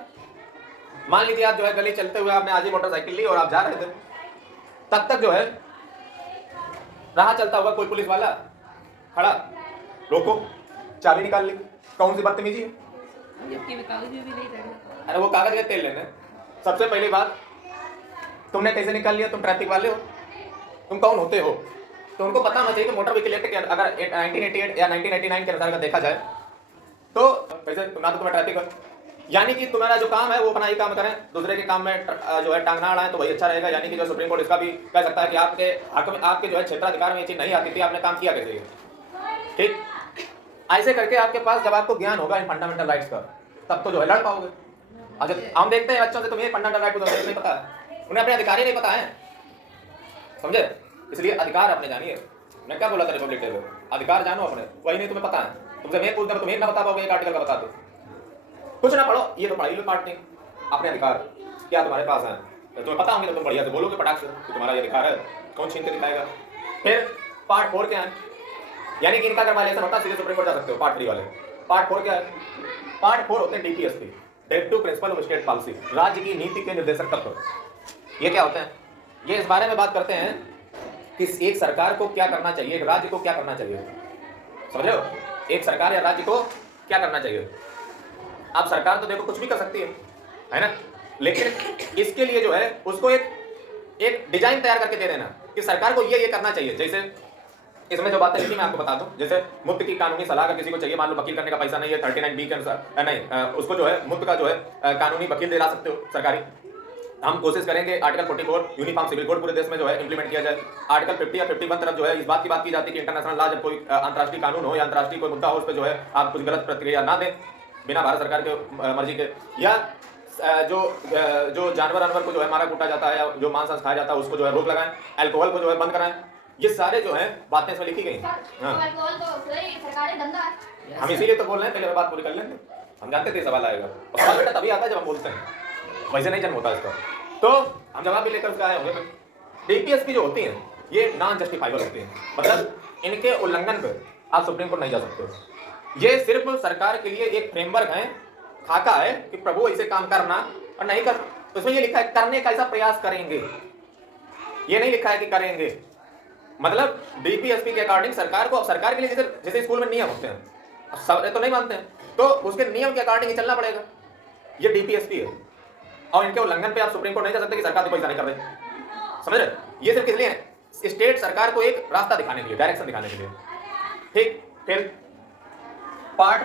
मान लीजिए आप जो है गली चलते हुए आपने आज ही मोटरसाइकिल ली और आप जा रहे थे, तब तक जो है राह चलता हुआ कोई पुलिस वाला खड़ा, रोको, चाबी निकाल ली, कौन सी बदतमीजी है। अरे वो कागज के तेल लेने। सबसे पहली बात, तुमने कैसे निकाल लिया, तुम ट्रैफिक वाले हो, तुम कौन होते हो। तो उनको पता होना चाहिए कि मोटर व्हीकल एक्ट के अगर 1988 या 1989 के अनुसार अगर देखा जाए तो वैसे ना तो तुम्हें ट्रैफिक है, यानी कि तुम्हारा जो काम है वो अपना ही काम करें, दूसरे के काम में जो है टांगना अड़ाएं तो वही अच्छा रहेगा। यानी कि जो सुप्रीम कोर्ट इसका भी कह सकता है कि आपके हक में, आपके जो है क्षेत्राधिकार में ये चीज नहीं आती थी, आपने काम किया कैसे, ठीक। ऐसे करके आपके पास जब आपको ज्ञान होगा इन फंडामेंटल राइट्स का, तब तो जो है लड़ पाओगे। अच्छा हम देखते हैं बच्चों से, तुम्हें फंडामेंटल राइट को नहीं पता है, उन्हें अपने अधिकार ही नहीं पता है, समझे। इसलिए अधिकार अपने जानिए। मैं क्या बोला था रिपब्लिक डे में, अधिकार जानो अपने, वही नहीं तुम्हें पता है। तुमसे मैं पूछता तुम्हें ना बता पाओगे, एक आर्टिकल का बता दो, कुछ ना पढ़ो, ये तो पढ़ाई लो पार्ट नहीं। अपने अधिकार क्या तुम्हारे पास है, तो तुम्हें पता होंगे तो तुम बढ़िया से बोलोगे पटाख से कि तुम्हारा ये अधिकार है, कौन छीन के दिखाएगा। फिर पार्ट 4 क्या है, यानी कि इनका अगर वायलेशन होता है सीधे सुप्रीम कोर्ट जा सकते हो। पार्ट 3 वाले, पार्ट 4 क्या है, पार्ट 4 होते हैं DPSP, directive principle of state policy, राज्य की नीति के निर्देशक तत्व। ये क्या होते हैं, ये इस बारे में बात करते हैं कि एक सरकार को क्या करना चाहिए, एक राज्य को क्या करना चाहिए, समझ रहे हो, एक सरकार या राज्य को क्या करना चाहिए। आप सरकार तो देखो कुछ भी कर सकती है ना, लेकिन इसके लिए जो है उसको एक डिजाइन तैयार करके दे देना कि सरकार को ये करना चाहिए। जैसे इसमें जो बातें लिखी मैं आपको बता दूं, जैसे मुफ्त की कानूनी सलाह अगर किसी को चाहिए, मान लो वकील करने का पैसा नहीं है 39B के अनुसार नहीं, उसको जो है मुफ्त का जो है कानूनी वकील दिला सकते हो सरकारी। हम कोशिश करेंगे आर्टिकल 44 यूनिफॉर्म सिविल कोड पूरे देश में जो है इंप्लीमेंट किया जाए। आर्टिकल 50 या 51 तरफ जो है इस बात की बात की जाती है कि इंटरनेशनल लॉ जब कोई अंतर्राष्ट्रीय कानून हो या अंतर्राष्ट्रीय कोई मुद्दा हो उस पर जो है आप कुछ गलत प्रतिक्रिया ना दें बिना भारत सरकार के मर्जी के, या जो जानवर अनवर को जो है मारा कूटा जाता है या जो मांस खाया जाता है उसको जो है रोक लगाएं, अल्कोहल को जो है बंद कराएं। ये सारे जो है बातें इसमें लिखी गई। हाँ, सरकारी धंधा है, हम इसीलिए तो बोल रहे हैं, पहले बात पूरी कर लेंगे। हम जानते थे सवाल आएगा, और सवाल बेटा तभी आता है जब हम बोलते हैं, वैसे नहीं जन्म होता इसका। तो हम जवाब भी लेकर उसका आए होंगे। डीपीएसपी जो होती हैं ये नॉन जस्टिफाइबल होती हैं, मतलब इनके उल्लंघन पर आप सुप्रीम कोर्ट नहीं जा सकते हो। ये सिर्फ सरकार के लिए एक फ्रेमवर्क है, खाका है कि प्रभु ऐसे काम करना और नहीं कर, उसमें ये लिखा है करने का ऐसा प्रयास करेंगे, ये नहीं लिखा है कि करेंगे। मतलब डीपीएसपी के अकॉर्डिंग सरकार को, सरकार के लिए जैसे स्कूल में नियम होते हैं, सब तो नहीं मानते हैं, तो उसके नियम के अकॉर्डिंग ही चलना पड़ेगा। ये डीपीएसपी है और इनके उल्लंघन पे आप सुप्रीम कोर्ट नहीं जा सकते कि सरकार तो पैसा नहीं कर रहे, समझ रहे। ये सिर्फ इसलिए है स्टेट सरकार को एक रास्ता दिखाने के लिए, डायरेक्शन दिखाने के लिए, ठीक। फिर पार्ट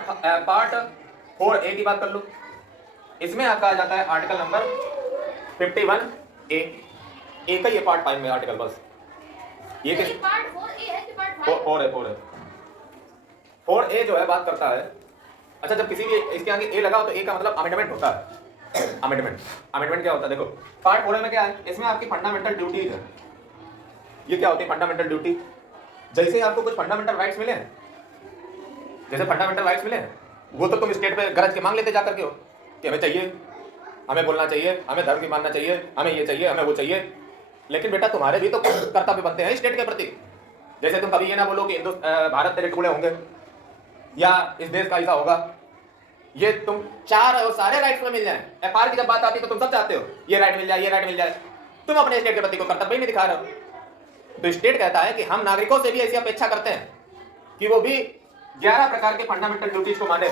4A की बात कर लो, इसमें आपका आ जाता है आर्टिकल नंबर 51A, एक ही ये पार्ट 5 में आर्टिकल, बस ये किस पार्ट 4A है कि पार्ट 5? 4A जो है बात करता है। अच्छा, जब किसी भी इसके आगे ए लगा हो तो ए का मतलब अमेंडमेंट होता है। अमेंडमेंट क्या होता है, देखो पार्ट 4A में क्या है, इसमें आपकी फंडामेंटल ड्यूटीज है। ये क्या होती है फंडामेंटल ड्यूटी, जैसे आपको कुछ फंडामेंटल राइट्स मिले हैं, जैसे फंडामेंटल राइट्स मिले हैं, वो तो तुम स्टेट पे गरज के मांग लेते जाकर के हो कि हमें चाहिए, हमें बोलना चाहिए, हमें धर्म की मानना चाहिए, हमें ये चाहिए, हमें वो चाहिए। लेकिन बेटा तुम्हारे भी तो कर्तव्य बनते हैं स्टेट के प्रति। जैसे तुम कभी ये ना बोलो कि भारत तेरे टुकड़े होंगे या इस देश का ऐसा होगा, ये तुम सारे राइट्स में मिल जाए। एफआर की जब बात आती है तो तुम सब चाहते हो ये राइट मिल जाए, ये राइट मिल जाए, तुम अपने स्टेट के प्रति को कर्तव्य ही नहीं दिखा रहे हो। तो स्टेट कहता है कि हम नागरिकों से भी ऐसी अपेक्षा करते हैं कि वो भी 11 प्रकार के फंडामेंटल ड्यूटीज को माने,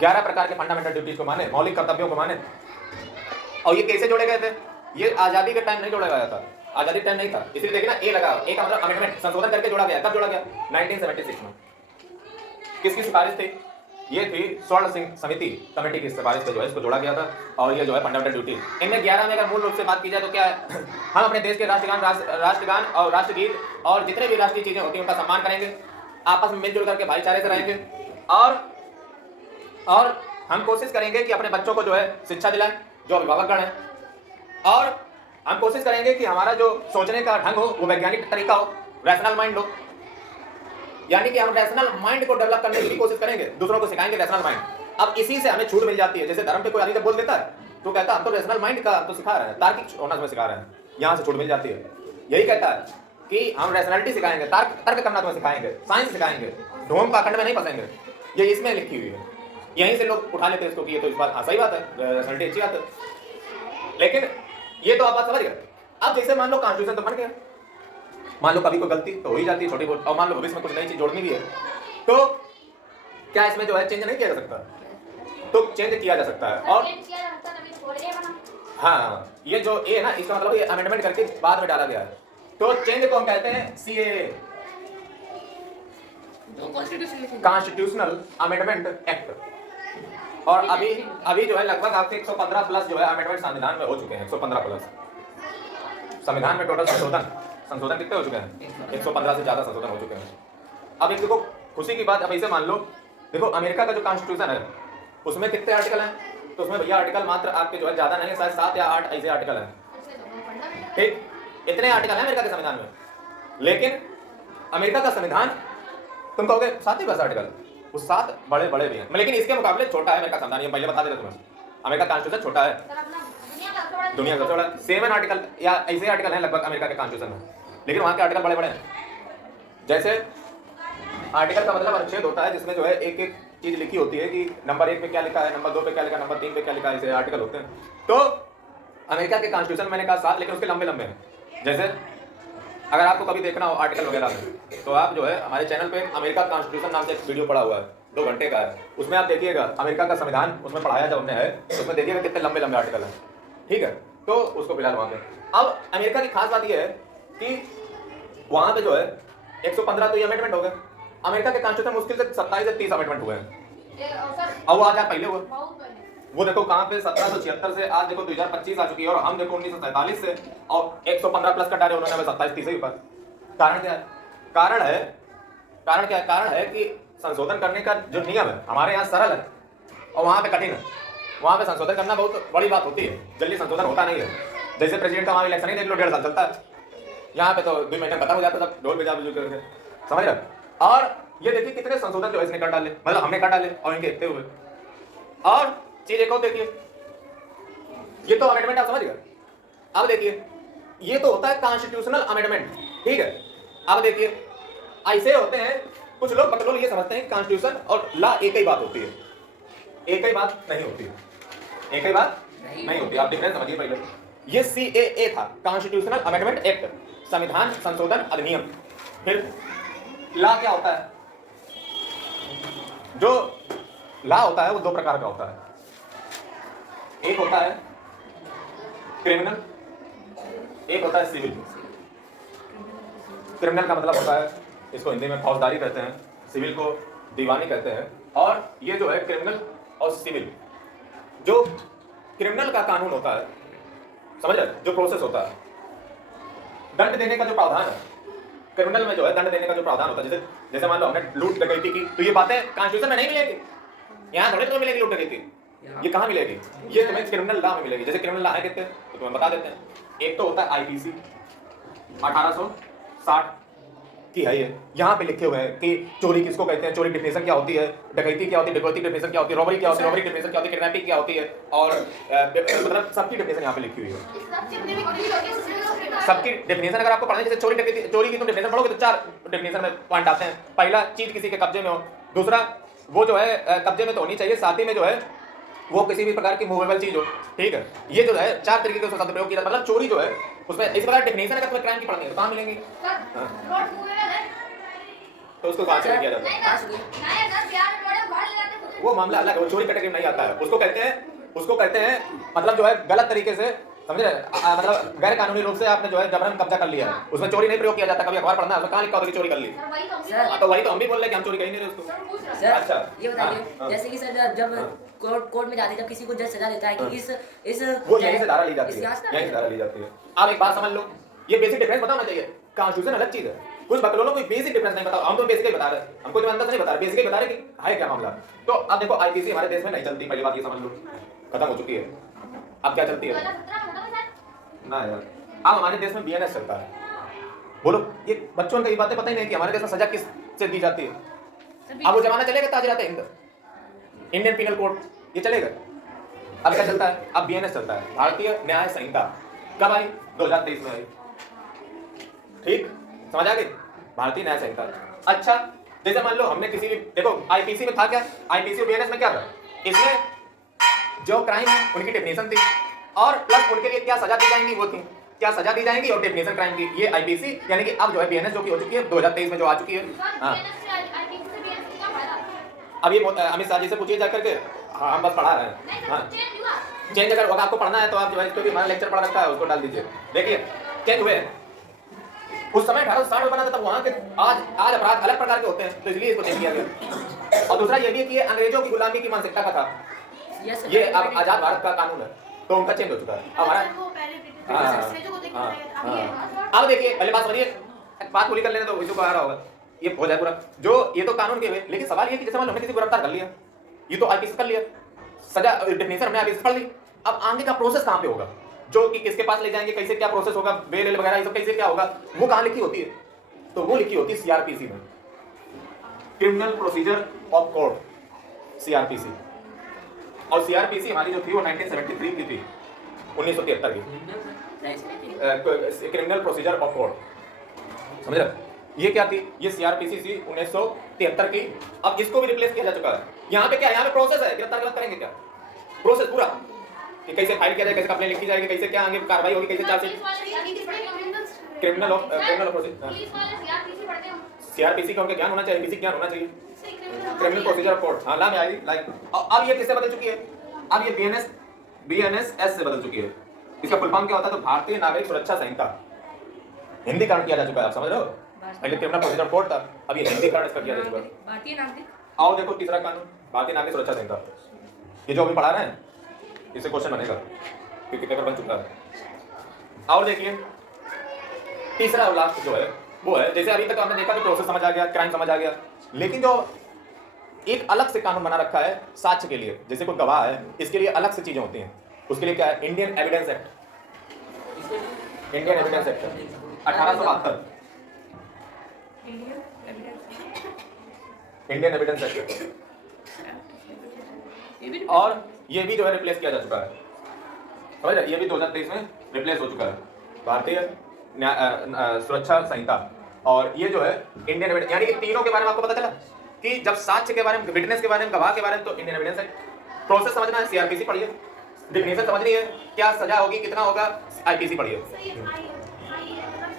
11 प्रकार के फंडामेंटल ड्यूटीज को माने, मौलिक कर्तव्यों को माने। और ये कैसे जोड़े गए थे? ये आजादी के टाइम नहीं जोड़ा गया था, आजादी टाइम नहीं था, इसलिए देखिए ना ए लगा, ए का मतलब अमेंडमेंट, संशोधन करके जोड़ा गया। कब जोड़ा गया? 1976 में। किसकी सिफारिश थी? ये थी स्वर्ण सिंह समिति कमेटी की सिफारिश पे जो है इसको जोड़ा गया था। और ये जो है फंडामेंटल ड्यूटी, इनमें 11 में अगर मूल रूप से बात की जाए तो क्या है? हम अपने देश के राष्ट्रगान और राष्ट्रगीत और जितने भी राष्ट्रीय चीजें होती हैं उनका सम्मान करेंगे, आपस में मिलजुल करके भाईचारे से रहेंगे, और हम कोशिश करेंगे कि अपने बच्चों को जो है शिक्षा दिलाएं, जो अभिभावकगण हैं, और हम कोशिश करेंगे कि हमारा जो सोचने का ढंग हो वो वैज्ञानिक तरीका हो, रैशनल माइंड हो, यानी कि हम रैशनल माइंड को डेवलप करने की कोशिश करेंगे, दूसरों को सिखाएंगे रैशनल माइंड। अब इसी से हमें छूट मिल जाती है। जैसे धर्म पे कोई आदमी बोल देता है तो कहता है हम तो रैशनल माइंड का तो सिखा रहे हैं, तार्किक होना तुम्हें सिखा रहे हैं, यहाँ से छूट मिल जाती है। यही कहता है कि हम रैशनलिटी सिखाएंगे, तर्क करना तुम्हें सिखाएंगे, साइंस सिखाएंगे, ढोंग पाखंड में नहीं फंसेंगे। ये इसमें लिखी हुई है, यहीं से लोग उठा लेते हैं इसको कि ये तो इस बात, हाँ सही बात है, रैशनलिटी अच्छी बात है। लेकिन ये तो आप बात समझ गए। अब जैसे मान लो कॉन्स्टिट्यूशन तो बन गया, मान लो कभी कोई गलती तो हो ही जाती है छोटी बहुत, और मान लो भविष्य में कुछ नई चीज जोड़नी भी है तो क्या इसमें जो है चेंज नहीं किया जा सकता? तो चेंज किया जा सकता है। और हाँ, ये जो ए है ना, इसका मतलब ये अमेंडमेंट करके बाद में डाला गया है। तो चेंज को हम कहते हैं सीएए, कॉन्स्टिट्यूशनल अमेंडमेंट एक्ट। और अभी जो है लगभग आपके 115 प्लस जो है अमेंडमेंट संविधान में हो चुके हैं। 115 प्लस संविधान में टोटल संशोधन कितने हो चुके हैं? 115 से ज्यादा संशोधन हो चुके हैं। अब एक देखो खुशी की बात, अब ऐसे मान लो, देखो अमेरिका का जो कॉन्स्टिट्यूशन है उसमें कितने आर्टिकल हैं? तो उसमें भैया आर्टिकल मात्र आपके जो है ज्यादा नहीं है, शायद 7 या 8 ऐसे आर्टिकल हैं। ठीक, इतने आर्टिकल हैं अमेरिका के संविधान में। लेकिन अमेरिका का संविधान तुम कहोगे 7 ही बस आर्टिकल, वो 7 बड़े बड़े भी हैं, लेकिन इसके मुकाबले छोटा है अमेरिका संविधान। ये पहले बता देते तुम्हें, अमेरिका कॉन्स्टिट्यूशन छोटा है, दुनिया का सबसे बड़ा 7 आर्टिकल या ऐसे आर्टिकल हैं लगभग अमेरिका के कॉन्स्टिट्यूशन में, लेकिन वहाँ के आर्टिकल बड़े बड़े हैं। जैसे आर्टिकल का मतलब अनुच्छेद होता है जिसमें जो है एक एक चीज लिखी होती है कि नंबर 1 पे क्या लिखा है, नंबर 2 पे क्या लिखा है, नंबर 3 पे क्या लिखा है, ऐसे आर्टिकल होते हैं। तो अमेरिका के कॉन्स्टिट्यूशन मैंने कहा 7, लेकिन उसके लंबे लंबे हैं। जैसे अगर आपको कभी देखना हो आर्टिकल वगैरह में तो आप जो है हमारे चैनल पे अमेरिका कॉन्स्टिट्यूशन नाम से एक वीडियो पड़ा हुआ है, 2 घंटे का है, उसमें आप देखिएगा अमेरिका का संविधान उसमें पढ़ाया जो हमने है, उसमें देखिएगा कितने लंबे लंबे आर्टिकल हैं। ठीक है, तो उसको फिलहाल वहाँ पे। अब अमेरिका की खास बात यह है कि वहाँ पे जो है 115 तो ये अमेंडमेंट हो गए। अमेरिका के कॉन्स्टिट्यूशन मुश्किल से 27 से 30 अमेंडमेंट हुए हैं, और वो आज पहले हुए। वो देखो कहाँ पे 1776 से आज देखो 2025 आ चुकी है, और हम देखो 1947 से, और 115 प्लस कटा रहे उन्होंने 27-30 ही ऊपर। कारण क्या है? कारण क्या है? कारण है कि संशोधन करने का जो नियम है हमारे यहाँ सरल है और वहाँ पे कठिन है। वहाँ पे संशोधन करना बहुत बड़ी बात होती है, जल्दी संशोधन होता नहीं है। जैसे प्रेसिडेंट का वहाँ इलेक्शन ही देख लो 1.5 साल चलता है, यहाँ पे तो 2 महीने खत्म हो जाता है, सब ढोल बजा बजू करके, समझ रहे? और ये देखिए कितने संशोधन जो इसने कर डाले, मतलब हमने कर डाले और इनके देखते हुए। और चीज एक और देखिए, ये तो अमेंडमेंट आप समझ गए। अब देखिए ये तो होता है कॉन्स्टिट्यूशनल अमेंडमेंट, ठीक है। अब देखिए ऐसे होते हैं कुछ लोग बकलोल ये समझते हैं कॉन्स्टिट्यूशन और लॉ एक ही बात होती है। एक ही बात नहीं होती, एक ही बात नहीं होती। आप डिफरेंस समझिए पहले। ये सीएए था, कॉन्स्टिट्यूशनल अमेंडमेंट एक्ट, संविधान संशोधन अधिनियम। फिर लॉ क्या होता है? जो लॉ होता है वो 2 प्रकार का होता है। एक होता है क्रिमिनल, एक होता है सिविल। क्रिमिनल का मतलब होता है, इसको हिंदी में फौजदारी कहते हैं, सिविल को दीवानी कहते हैं। और ये जो है क्रिमिनल और सिविल, जो क्रिमिनल का कानून होता है, समझ रहे, जो प्रोसेस होता है, दंड देने का जो प्रावधान है, क्रिमिनल में जो है दंड देने का जो प्रावधान होता है, जैसे मान लो हमने लूट डकैती की, तो ये बातें कॉन्स्टिट्यूशन में नहीं मिलेगी, यहाँ थोड़ी तुम्हें मिलेगी लूट डकैती, ये कहाँ मिलेगी? ये तुम्हें क्रिमिनल लॉ में मिलेगी। जैसे क्रिमिनल लॉ है कितने तो तुम्हें बता देते हैं। एक तो होता है आईपीसी 1860, की है ये। यहाँ पे लिखे हुए हैं कि चोरी किसको कहते हैं, चोरी डिफिनेशन क्या होती है, डकैती क्या होती है, डकैती डिफिनेशन क्या होती है, रॉबरी क्या होती है, रॉबरी डिफिनेशन क्या होती है, किडनैपिंग क्या होती है, और मतलब सबकी डिफिनेशन यहाँ पे लिखी हुई है। सबकी डिफिनेशन अगर आपको पढ़ना है, जैसे चोरी डकैती, चोरी की तुम डिफिनेशन पढ़ोगे तो 4 डिफिनेशन में पॉइंट आते हैं। पहला, चीज किसी के कब्जे में हो। दूसरा, वो जो है कब्जे में तो होनी चाहिए, साथ ही में जो है वो किसी भी प्रकार की मूवेबल चीज हो। ठीक है, ये जो है 4 तरीके के शब्द प्रयोग किया, मतलब चोरी जो है उसमें इस प्रकार डिफिनेशन अगर तुम्हें क्राइम की पढ़नी है तो कहाँ मिलेंगी? तो उसको कहाँ से किया जाता है? वो मामला अलग है, वो चोरी कैटेगरी में नहीं आता है। उसको कहते हैं मतलब जो है गलत तरीके से, समझ रहे, मतलब गैर कानूनी रूप से आपने जो है जबरन कब्जा कर लिया है, उसमें चोरी नहीं प्रयोग किया जाता। कभी अखबार पढ़ना है, उसमें कहाँ लिखा होता है कि चोरी कर ली? तो वही तो हम भी बोल रहे हैं कि हम चोरी कर ही नहीं रहे उसको। सर अच्छा, ये बताइए, हाँ। जैसे कि सर जब कोर्ट में जाते हैं, जब किसी को जज सजा देता है कि इस वो यहीं से धारा ली जाती है, इस यहाँ से यहीं से धारा ली जाती है। आप एक बात समझ लो, ये बेसिक डिफरेंस पता होना चाहिए। कॉन्स्टिट्यूशन अलग चीज है, कुछ बकलों को बेसिक डिफरेंस नहीं पता। हम तो बेसिक ही बता रहे हैं, हमको जो अंदर से नहीं बता रहे, बेसिक ही बता रहे कि है क्या मामला। तो अब देखो, आईपीसी हमारे देश में नहीं चलती, पहली बात ये समझ लो, खत्म हो चुकी है। अब क्या चलती है ना यार, अब हमारे देश में बीएनएस चलता है। बोलो, ये बच्चों को ये बातें पता ही नहीं कि हमारे देश में सजा किस से दी जाती है। अब वो जमाना चलेगा ताजरात हिंद, इंडियन पिनल कोड, ये चलेगा। अब क्या चलता है? अब बीएनएस चलता है, भारतीय न्याय संहिता। कब आई? 2023 में आई। ठीक, समझ आ गई? भारतीय न्याय संहिता। अच्छा, जैसे मान लो हमने किसी भी, देखो आईपीसी में था क्या, आईपीसी और बीएनएस में क्या था, इसमें जो क्राइम है उनकी डेफिनेशन थी, और प्लस उनके लिए क्या सजा दी जाएंगी वो थी, क्या सजा दी जाएंगी और डेफिनेशन क्राइम की। ये आईपीसी, यानी कि अब जो है बीएनएस जो की हो चुकी है 2023 में जो आ चुकी है। हाँ, अब ये अमित शाह जी से पूछिए जाकर के। हाँ, हम बस पढ़ा रहे हैं। हाँ, चेंज अगर होगा, आपको पढ़ना है तो आप जो है, इस पे भी हमारा लेक्चर पढ़ा रखा है, उसको डाल दीजिए। देखिए चेंज हुए, उस समय 1860 में बना था, तब वहाँ के आज अपराध अलग प्रकार के होते हैं, तो इसलिए इसको चेंज किया गया। और दूसरा ये भी कि ये अंग्रेजों की गुलामी की मानसिकता का था, ये अब आजाद भारत का कानून है, तो उनका चेंज हो चुका है हमारा। अब देखिए, पहले बात समझिए, बात पूरी कर लेने तो इसको आ रहा होगा, ये हो जाए पूरा। जो ये तो कानून के हुए, लेकिन सवाल ये कि जैसे मान लो हमने किसी को गिरफ्तार कर लिया, ये तो आईपीसी कर लिया, सजा डेफिनेशन हमने आईपीसी पढ़ ली। अब आगे का प्रोसेस कहाँ पे होगा, जो कि किसके पास ले जाएंगे, कैसे क्या प्रोसेस होगा, बेल वगैरह ये सब कैसे क्या होगा, वो कहाँ लिखी होती है? तो वो लिखी होती है सीआरपीसी में, criminal procedure of code, CrPC. और सीआरपीसी हमारी जो थी वो 1973 की थी, 1973 की क्रिमिनल प्रोसीजर ऑफ कोड, समझ रहे? ये क्या थी? ये सीआरपीसी थी 1973 की। अब इसको भी रिप्लेस किया जा चुका है। यहाँ पे क्या, यहाँ पे प्रोसेस है, गिरफ्तार के बाद करेंगे क्या, प्रोसेस पूरा कि कैसे फाइल किया जाए, कैसे कंप्लेंट लिखी जाएगी, कैसे क्या आगे कार्रवाई होगी, कैसे चार्जशीट, क्रिमिनल प्रोसीजर, सीआरपीसी का उनका ज्ञान होना चाहिए, बेसिक ज्ञान होना चाहिए, क्रिमिनल प्रोसीजर ऑफ कोर्ट। हाँ, लाम आई लाइक। अब ये किससे बदल चुकी है? अब ये बीएनएस से बदल चुकी है। इसका फुल फॉर्म क्या होता है? तो भारतीय नागरिक सुरक्षा संहिता, हिंदीकरण किया जा चुका है, आप समझ रहे हो? पहले क्रिमिनल प्रोसीजर कोड था, अब ये हिंदीकरण इसका किया जा चुका है। भारतीय नागरिक, आओ देखो तीसरा कानून, भारतीय नागरिक सुरक्षा संहिता। ये जो अभी पढ़ा रहे हैं इससे क्वेश्चन बनेगा, क्योंकि पेपर बन चुका है। और देखिए तीसरा और लास्ट जो है वो है, जैसे अभी तक हमने देखा तो प्रोसेस समझ आ गया, क्राइम समझ आ गया, लेकिन जो एक अलग से कानून बना रखा है साक्ष्य के लिए, जैसे कोई गवाह है, इसके लिए अलग से चीजें होती हैं। उसके लिए क्या है? Indian evidence act, Indian evidence act 1872, Indian evidence act. और ये भी जो है रिप्लेस किया जा चुका है, समझ रहे? ये भी 2023 में रिप्लेस हो चुका है, भारतीय सुरक्षा संहिता। और ये जो है इंडियन एविडेंस, यानी कि तीनों के बारे में आपको पता चला कि जब साक्ष्य के बारे में, विटनेस के बारे में, गवाह के बारे में तो इंडियन एविडेंस एक्ट, प्रोसेस समझना है सीआरपीसी पढ़िए, डेफिनेशन समझनी है, क्या सजा होगी, कितना होगा, आईपीसी पढ़िए,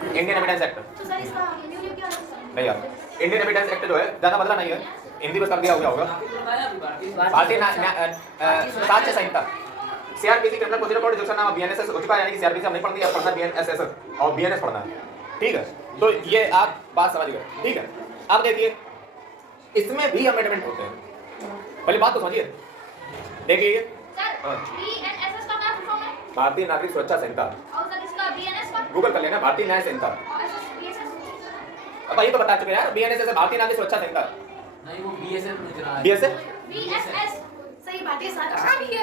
इंडियन एविडेंस एक्ट। नहीं यार, इंडियन एविडेंस एक्ट जो है ज्यादा बदला नहीं है, हिंदी में कर दिया हुआ होगा। भारतीय साक्ष्य संहिता, सीआरपीसी क्रिमिनल प्रोसीजर कोड, जिसका नाम बीएनएस हो चुका है, यानी कि सीआरपीसी हम नहीं पढ़ना, पढ़ना बीएनएसएस और बीएनएस पढ़ना है, ठीक है? तो ये आप बात समझ गए, ठीक है? अब देखिए इसमें भी अमेंडमेंट होते हैं, पहले बात तो समझिए। देखिए ये भारतीय नागरिक सुरक्षा संहिता, गूगल कर लेना, भारतीय न्याय संहिता। अब ये तो बता चुके यार, बीएनएस भारतीय नागरिक सुरक्षा संहिता, नहीं वो बीएसएफ लिख रहा है। बीएसएस सही बात है,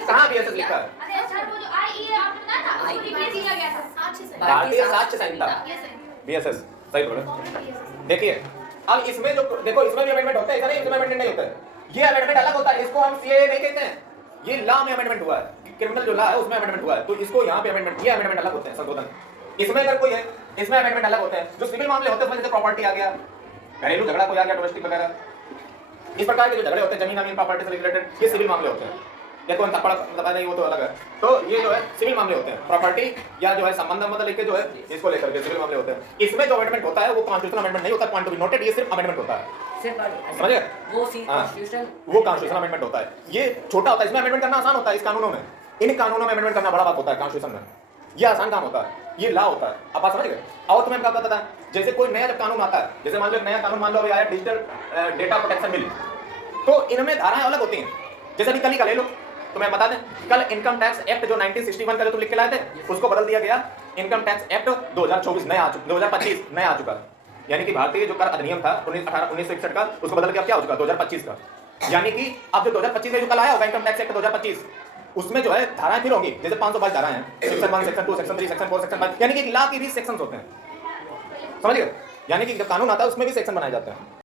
कहाँ बीएसएस लिखा है? अरे सर वो जो आई है आपने बताया था, उसको रिप्लेस किया गया था। भारतीय साक्ष्य संहिता, बीएसएस। सही बोलो। देखिए अब इसमें जो देखो इसमें भी अमेंडमेंट होता है, ऐसा नहीं इसमें अमेंडमेंट नहीं होता है। ये अमेंडमेंट अलग होता है, इसको हम सीए नहीं कहते हैं। ये लॉ में अमेंडमेंट हुआ है, क्रिमिनल जो लॉ है उसमें अमेंडमेंट हुआ है, तो इसको यहाँ पे अमेंडमेंट, ये अमेंडमेंट अलग होते हैं संशोधन। इसमें अगर कोई है इसमें अमेंडमेंट अलग होते हैं। जो सिविल मामले होते हैं उसमें जैसे प्रॉपर्टी आ गया, घरेलू झगड़ा कोई आ गया, डोमेस्टिक वगैरह, इस प्रकार के जो झगड़े होते हैं जमीन अमीन प्रॉपर्टी से रिलेटेड, ये सिविल मामले होते हैं। या कोई थप्पड़ दबा नहीं वो तो अलग है। तो ये जो है सिविल मामले होते हैं, प्रॉपर्टी या जो है संबंध मतलब लेके जो है इसको लेकर के सिविल मामले होते हैं। इसमें जो अमेंडमेंट होता है वो कॉन्स्टिट्यूशनल अमेंडमेंट नहीं होता, पॉइंट टू बी नोटेड, ये सिर्फ अमेंडमेंट होता है, समझ गए? वो हाँ, कॉन्स्टिट्यूशन वो कॉन्स्टिट्यूशनल अमेंडमेंट होता है। ये छोटा होता है, इसमें अमेंडमेंट करना आसान होता है। इस कानूनों में, इन कानूनों में अमेंडमेंट करना बड़ा बात होता है, कॉन्स्टिट्यूशन में ये आसान काम होता है, ये लॉ होता है। आप बात समझ गए? और तुम्हें क्या पता था, जैसे कोई नया जब कानून आता है, जैसे मान लो एक नया कानून मान लो अभी आया डिजिटल डेटा प्रोटेक्शन बिल, तो इनमें धाराएं अलग होती हैं। जैसे अभी कल ही का ले लो, तो मैं बता दें, कल इनकम टैक्स एक्ट जो 1961 का जो तुम लिख के लाए थे उसको बदल दिया गया, इनकम टैक्स एक्ट 2024 नया 2025 नया आ चुका। यानी कि भारतीय जो कर अधिनियम था 1961 का, उसको बदल के अब क्या हो चुका 2025 का। यानी कि अब जो 2025 में जो कल आया होगा इनकम टैक्स एक्ट 2025, उसमें जो है धाराएं फिर होंगी। जैसे 522 धाराएं हैं, section 1 section 2 section 3 section 4 section 5, यानी कि 1 लाख के भी सेक्शंस होते हैं, समझ गए? यानी कि जब कानून आता है उसमें भी सेक्शन बनाए जाते हैं।